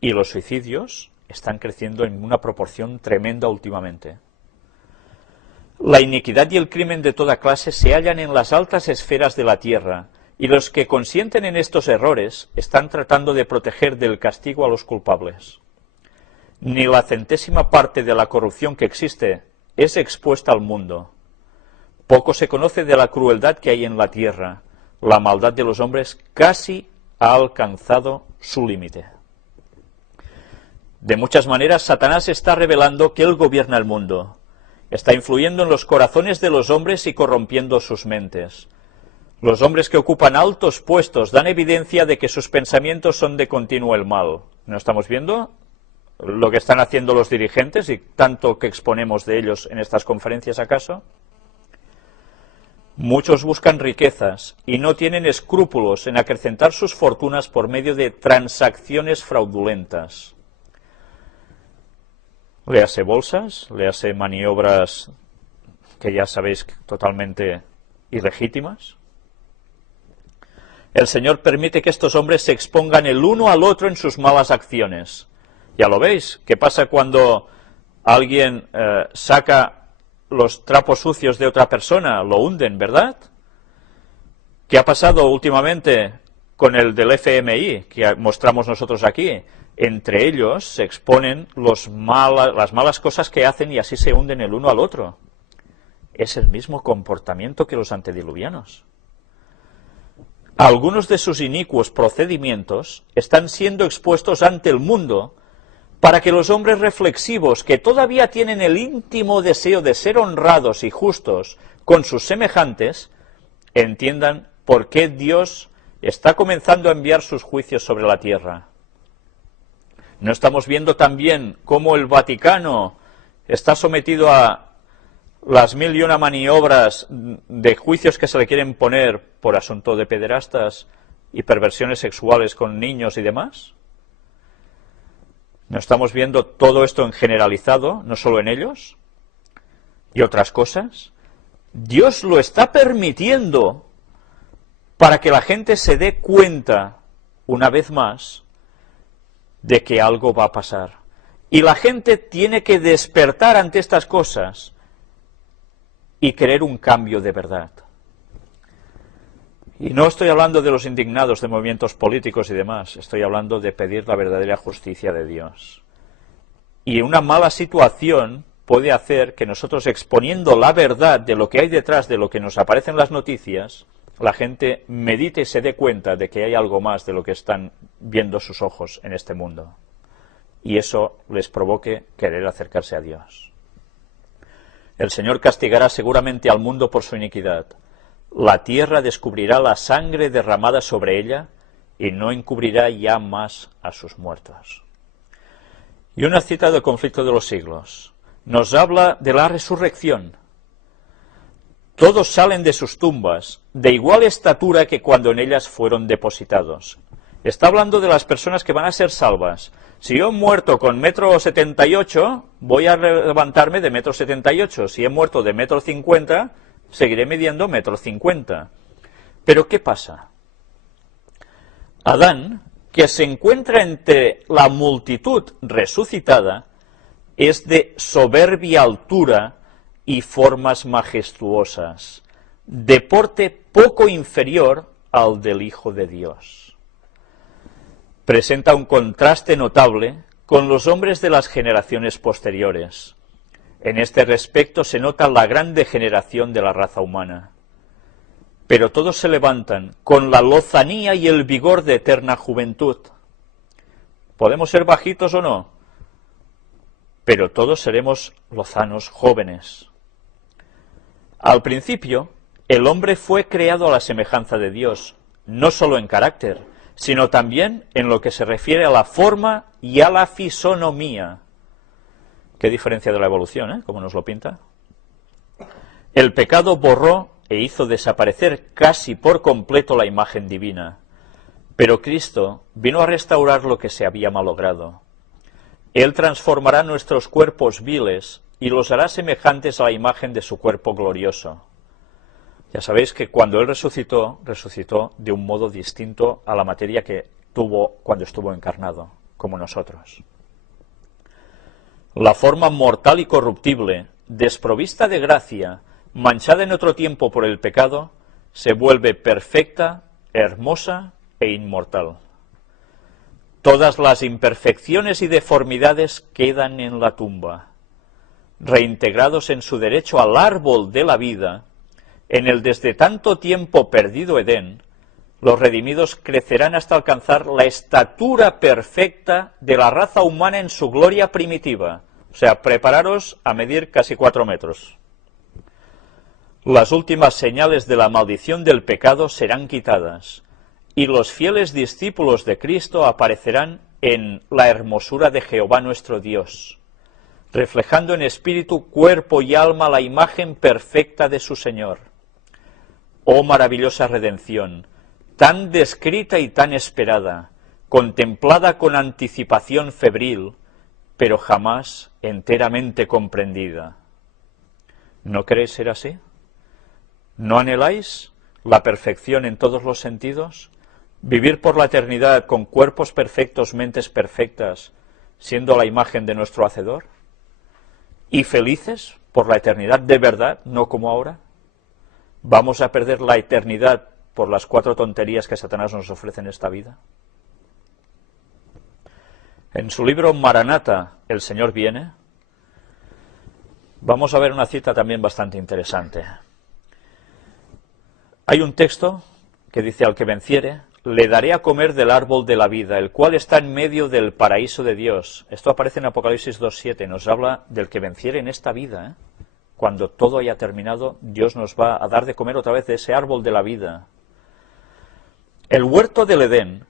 Y los suicidios están creciendo en una proporción tremenda últimamente. La iniquidad y el crimen de toda clase se hallan en las altas esferas de la tierra, y los que consienten en estos errores están tratando de proteger del castigo a los culpables. Ni la centésima parte de la corrupción que existe es expuesta al mundo. Poco se conoce de la crueldad que hay en la tierra. La maldad de los hombres casi ha alcanzado su límite. De muchas maneras, Satanás está revelando que él gobierna el mundo. Está influyendo en los corazones de los hombres y corrompiendo sus mentes. Los hombres que ocupan altos puestos dan evidencia de que sus pensamientos son de continuo el mal. ¿No estamos viendo lo que están haciendo los dirigentes y tanto que exponemos de ellos en estas conferencias, acaso? Muchos buscan riquezas y no tienen escrúpulos en acrecentar sus fortunas por medio de transacciones fraudulentas. Léase bolsas, léase maniobras que ya sabéis totalmente ilegítimas. el Señor permite que estos hombres se expongan el uno al otro en sus malas acciones. Ya lo veis, ¿qué pasa cuando alguien saca los trapos sucios de otra persona? Lo hunden, ¿verdad? ¿Qué ha pasado últimamente con el del FMI, que mostramos nosotros aquí? Entre ellos se exponen las malas cosas que hacen y así se hunden el uno al otro. Es el mismo comportamiento que los antediluvianos. Algunos de sus inicuos procedimientos están siendo expuestos ante el mundo para que los hombres reflexivos, que todavía tienen el íntimo deseo de ser honrados y justos con sus semejantes, entiendan por qué Dios está comenzando a enviar sus juicios sobre la tierra. ¿No estamos viendo también cómo el Vaticano está sometido a las 1001 maniobras de juicios que se le quieren poner por asunto de pederastas y perversiones sexuales con niños y demás? ¿No estamos viendo todo esto en generalizado, no solo en ellos? ¿Y otras cosas? Dios lo está permitiendo para que la gente se dé cuenta, una vez más, de que algo va a pasar. Y la gente tiene que despertar ante estas cosas y querer un cambio de verdad. Y no estoy hablando de los indignados de movimientos políticos y demás, estoy hablando de pedir la verdadera justicia de Dios. Y una mala situación puede hacer que nosotros, exponiendo la verdad de lo que hay detrás de lo que nos aparece en las noticias, la gente medite y se dé cuenta de que hay algo más de lo que están viendo sus ojos en este mundo. Y eso les provoque querer acercarse a Dios. El Señor castigará seguramente al mundo por su iniquidad. La tierra descubrirá la sangre derramada sobre ella y no encubrirá ya más a sus muertos. Y una cita del conflicto de los siglos nos habla de la resurrección. Todos salen de sus tumbas de igual estatura que cuando en ellas fueron depositados. Está hablando de las personas que van a ser salvas. Si yo he muerto con 1,78 m, voy a levantarme de 1,78 m. Si he muerto de 1,50 m, seguiré midiendo 1,50 m. Pero ¿qué pasa? Adán, que se encuentra entre la multitud resucitada, es de soberbia altura y formas majestuosas, de porte poco inferior al del Hijo de Dios. Presenta un contraste notable con los hombres de las generaciones posteriores. En este respecto se nota la gran degeneración de la raza humana. Pero todos se levantan con la lozanía y el vigor de eterna juventud. Podemos ser bajitos o no, pero todos seremos lozanos jóvenes. Al principio, el hombre fue creado a la semejanza de Dios, no solo en carácter, sino también en lo que se refiere a la forma y a la fisonomía. Qué diferencia de la evolución, ¿eh? Como nos lo pinta. El pecado borró e hizo desaparecer casi por completo la imagen divina, pero Cristo vino a restaurar lo que se había malogrado. Él transformará nuestros cuerpos viles y los hará semejantes a la imagen de su cuerpo glorioso. Ya sabéis que cuando Él resucitó, resucitó de un modo distinto a la materia que tuvo cuando estuvo encarnado, como nosotros. La forma mortal y corruptible, desprovista de gracia, manchada en otro tiempo por el pecado, se vuelve perfecta, hermosa e inmortal. Todas las imperfecciones y deformidades quedan en la tumba. Reintegrados en su derecho al árbol de la vida, en el desde tanto tiempo perdido Edén, los redimidos crecerán hasta alcanzar la estatura perfecta de la raza humana en su gloria primitiva. O sea, prepararos a medir casi 4 metros. Las últimas señales de la maldición del pecado serán quitadas, y los fieles discípulos de Cristo aparecerán en la hermosura de Jehová nuestro Dios, reflejando en espíritu, cuerpo y alma la imagen perfecta de su Señor. Oh maravillosa redención, tan descrita y tan esperada, contemplada con anticipación febril, pero jamás enteramente comprendida. ¿No queréis ser así? ¿No anheláis la perfección en todos los sentidos? Vivir por la eternidad con cuerpos perfectos, mentes perfectas, siendo la imagen de nuestro Hacedor, y felices por la eternidad de verdad, no como ahora. ¿Vamos a perder la eternidad por las 4 tonterías que Satanás nos ofrece en esta vida? En su libro Maranata, El Señor viene, vamos a ver una cita también bastante interesante. Hay un texto que dice: al que venciere, le daré a comer del árbol de la vida, el cual está en medio del paraíso de Dios. Esto aparece en Apocalipsis 2:7, nos habla del que venciere en esta vida, Cuando todo haya terminado, Dios nos va a dar de comer otra vez de ese árbol de la vida. El huerto del Edén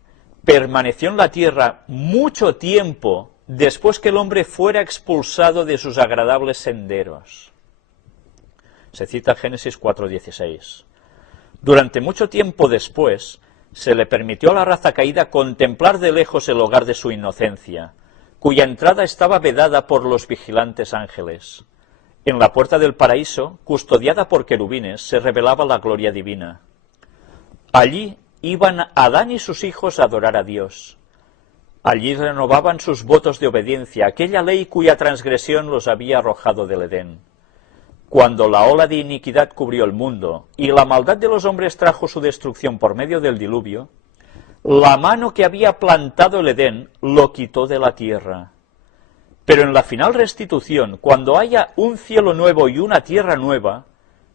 permaneció en la tierra mucho tiempo después que el hombre fuera expulsado de sus agradables senderos. Se cita Génesis 4:16. Durante mucho tiempo después, se le permitió a la raza caída contemplar de lejos el hogar de su inocencia, cuya entrada estaba vedada por los vigilantes ángeles. En la puerta del paraíso, custodiada por querubines, se revelaba la gloria divina. Allí iban Adán y sus hijos a adorar a Dios. Allí renovaban sus votos de obediencia, aquella ley cuya transgresión los había arrojado del Edén. Cuando la ola de iniquidad cubrió el mundo y la maldad de los hombres trajo su destrucción por medio del diluvio, la mano que había plantado el Edén lo quitó de la tierra. Pero en la final restitución, cuando haya un cielo nuevo y una tierra nueva,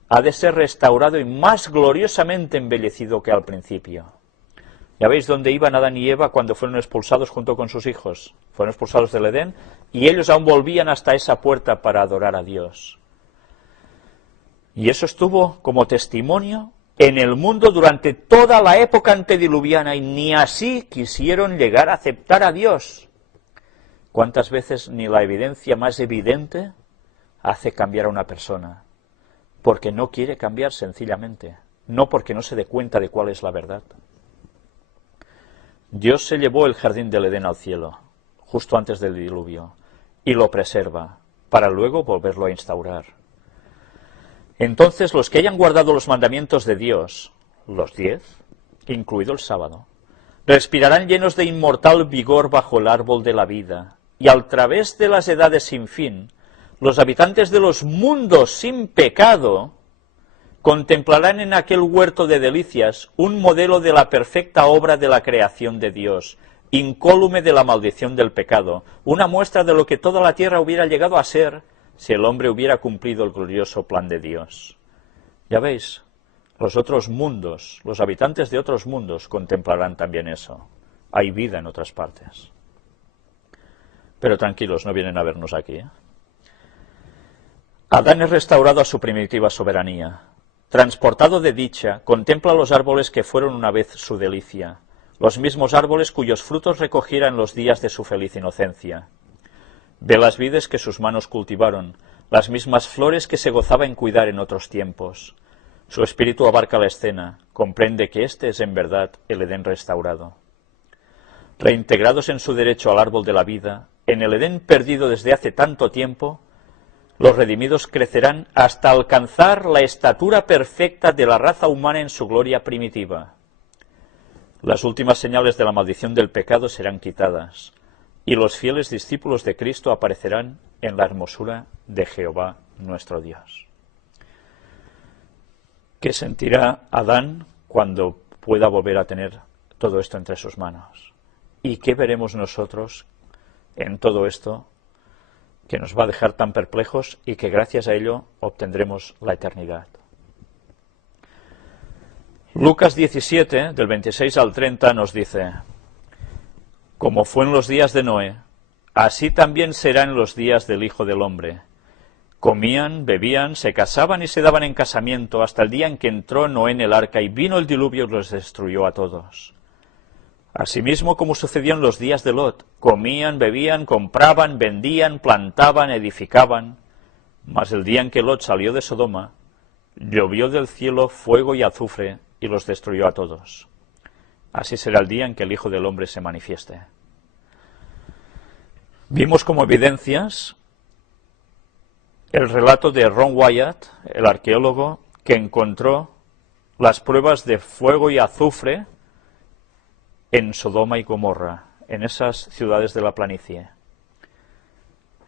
ha de ser restaurado y más gloriosamente embellecido que al principio. ¿Ya veis dónde iban Adán y Eva cuando fueron expulsados junto con sus hijos? Fueron expulsados del Edén y ellos aún volvían hasta esa puerta para adorar a Dios. Y eso estuvo como testimonio en el mundo durante toda la época antediluviana, y ni así quisieron llegar a aceptar a Dios. ¿Cuántas veces ni la evidencia más evidente hace cambiar a una persona? Porque no quiere cambiar sencillamente, no porque no se dé cuenta de cuál es la verdad. Dios se llevó el jardín del Edén al cielo, justo antes del diluvio, y lo preserva, para luego volverlo a instaurar. Entonces los que hayan guardado los mandamientos de Dios, los 10, incluido el sábado, respirarán llenos de inmortal vigor bajo el árbol de la vida, y al través de las edades sin fin, los habitantes de los mundos sin pecado contemplarán en aquel huerto de delicias un modelo de la perfecta obra de la creación de Dios, incólume de la maldición del pecado, una muestra de lo que toda la tierra hubiera llegado a ser si el hombre hubiera cumplido el glorioso plan de Dios. Ya veis, los otros mundos, los habitantes de otros mundos contemplarán también eso. Hay vida en otras partes. Pero tranquilos, no vienen a vernos aquí, Adán es restaurado a su primitiva soberanía. Transportado de dicha, contempla los árboles que fueron una vez su delicia, los mismos árboles cuyos frutos recogiera en los días de su feliz inocencia. Ve las vides que sus manos cultivaron, las mismas flores que se gozaba en cuidar en otros tiempos. Su espíritu abarca la escena, comprende que este es en verdad el Edén restaurado. Reintegrados en su derecho al árbol de la vida, en el Edén perdido desde hace tanto tiempo, los redimidos crecerán hasta alcanzar la estatura perfecta de la raza humana en su gloria primitiva. Las últimas señales de la maldición del pecado serán quitadas, y los fieles discípulos de Cristo aparecerán en la hermosura de Jehová nuestro Dios. ¿Qué sentirá Adán cuando pueda volver a tener todo esto entre sus manos? ¿Y qué veremos nosotros en todo esto que nos va a dejar tan perplejos y que gracias a ello obtendremos la eternidad? Lucas 17, del 26 al 30, nos dice: como fue en los días de Noé, así también será en los días del Hijo del Hombre. Comían, bebían, se casaban y se daban en casamiento hasta el día en que entró Noé en el arca y vino el diluvio y los destruyó a todos. Asimismo, como sucedió en los días de Lot, comían, bebían, compraban, vendían, plantaban, edificaban. Mas el día en que Lot salió de Sodoma, llovió del cielo fuego y azufre y los destruyó a todos. Así será el día en que el Hijo del Hombre se manifieste. Vimos como evidencias el relato de Ron Wyatt, el arqueólogo, que encontró las pruebas de fuego y azufre en Sodoma y Gomorra, en esas ciudades de la planicie.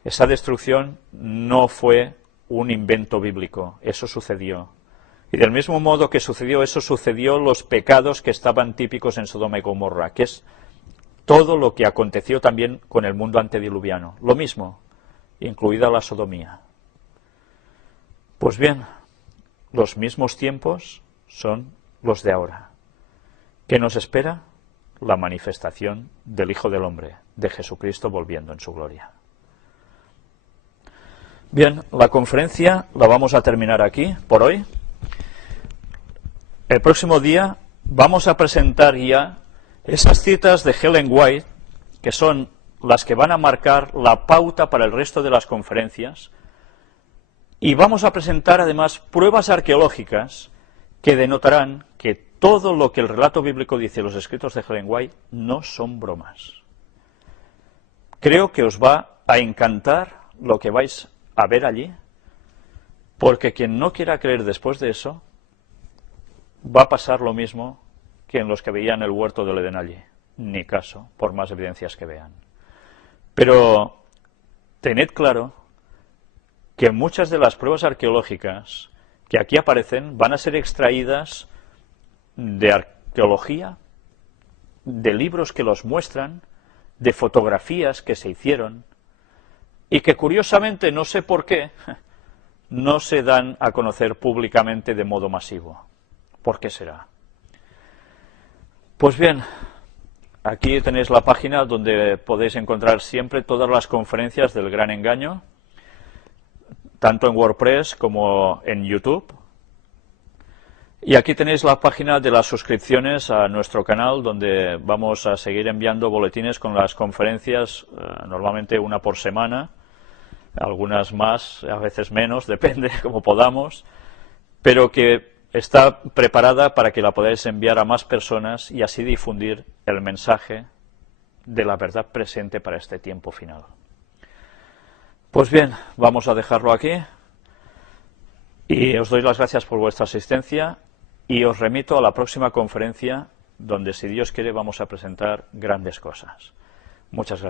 Esa destrucción no fue un invento bíblico, eso sucedió. Y del mismo modo que sucedió eso, sucedió los pecados que estaban típicos en Sodoma y Gomorra, que es todo lo que aconteció también con el mundo antediluviano. Lo mismo, incluida la sodomía. Pues bien, los mismos tiempos son los de ahora. ¿Qué nos espera? La manifestación del Hijo del Hombre, de Jesucristo volviendo en su gloria. Bien, la conferencia la vamos a terminar aquí por hoy. El próximo día vamos a presentar ya esas citas de Ellen White, que son las que van a marcar la pauta para el resto de las conferencias, y vamos a presentar además pruebas arqueológicas que denotarán que todo lo que el relato bíblico dice en los escritos de Ellen White no son bromas. Creo que os va a encantar lo que vais a ver allí, porque quien no quiera creer después de eso, va a pasar lo mismo que en los que veían el huerto del Edén allí. Ni caso, por más evidencias que vean. Pero tened claro que muchas de las pruebas arqueológicas que aquí aparecen van a ser extraídas de arqueología, de libros que los muestran, de fotografías que se hicieron, y que curiosamente, no sé por qué, no se dan a conocer públicamente de modo masivo. ¿Por qué será? Pues bien, aquí tenéis la página donde podéis encontrar siempre todas las conferencias del Gran Engaño, tanto en WordPress como en YouTube. Y aquí tenéis la página de las suscripciones a nuestro canal, donde vamos a seguir enviando boletines con las conferencias, normalmente una por semana, algunas más, a veces menos, depende como podamos, pero que está preparada para que la podáis enviar a más personas y así difundir el mensaje de la verdad presente para este tiempo final. Pues bien, vamos a dejarlo aquí y os doy las gracias por vuestra asistencia y os remito a la próxima conferencia donde, si Dios quiere, vamos a presentar grandes cosas. Muchas gracias.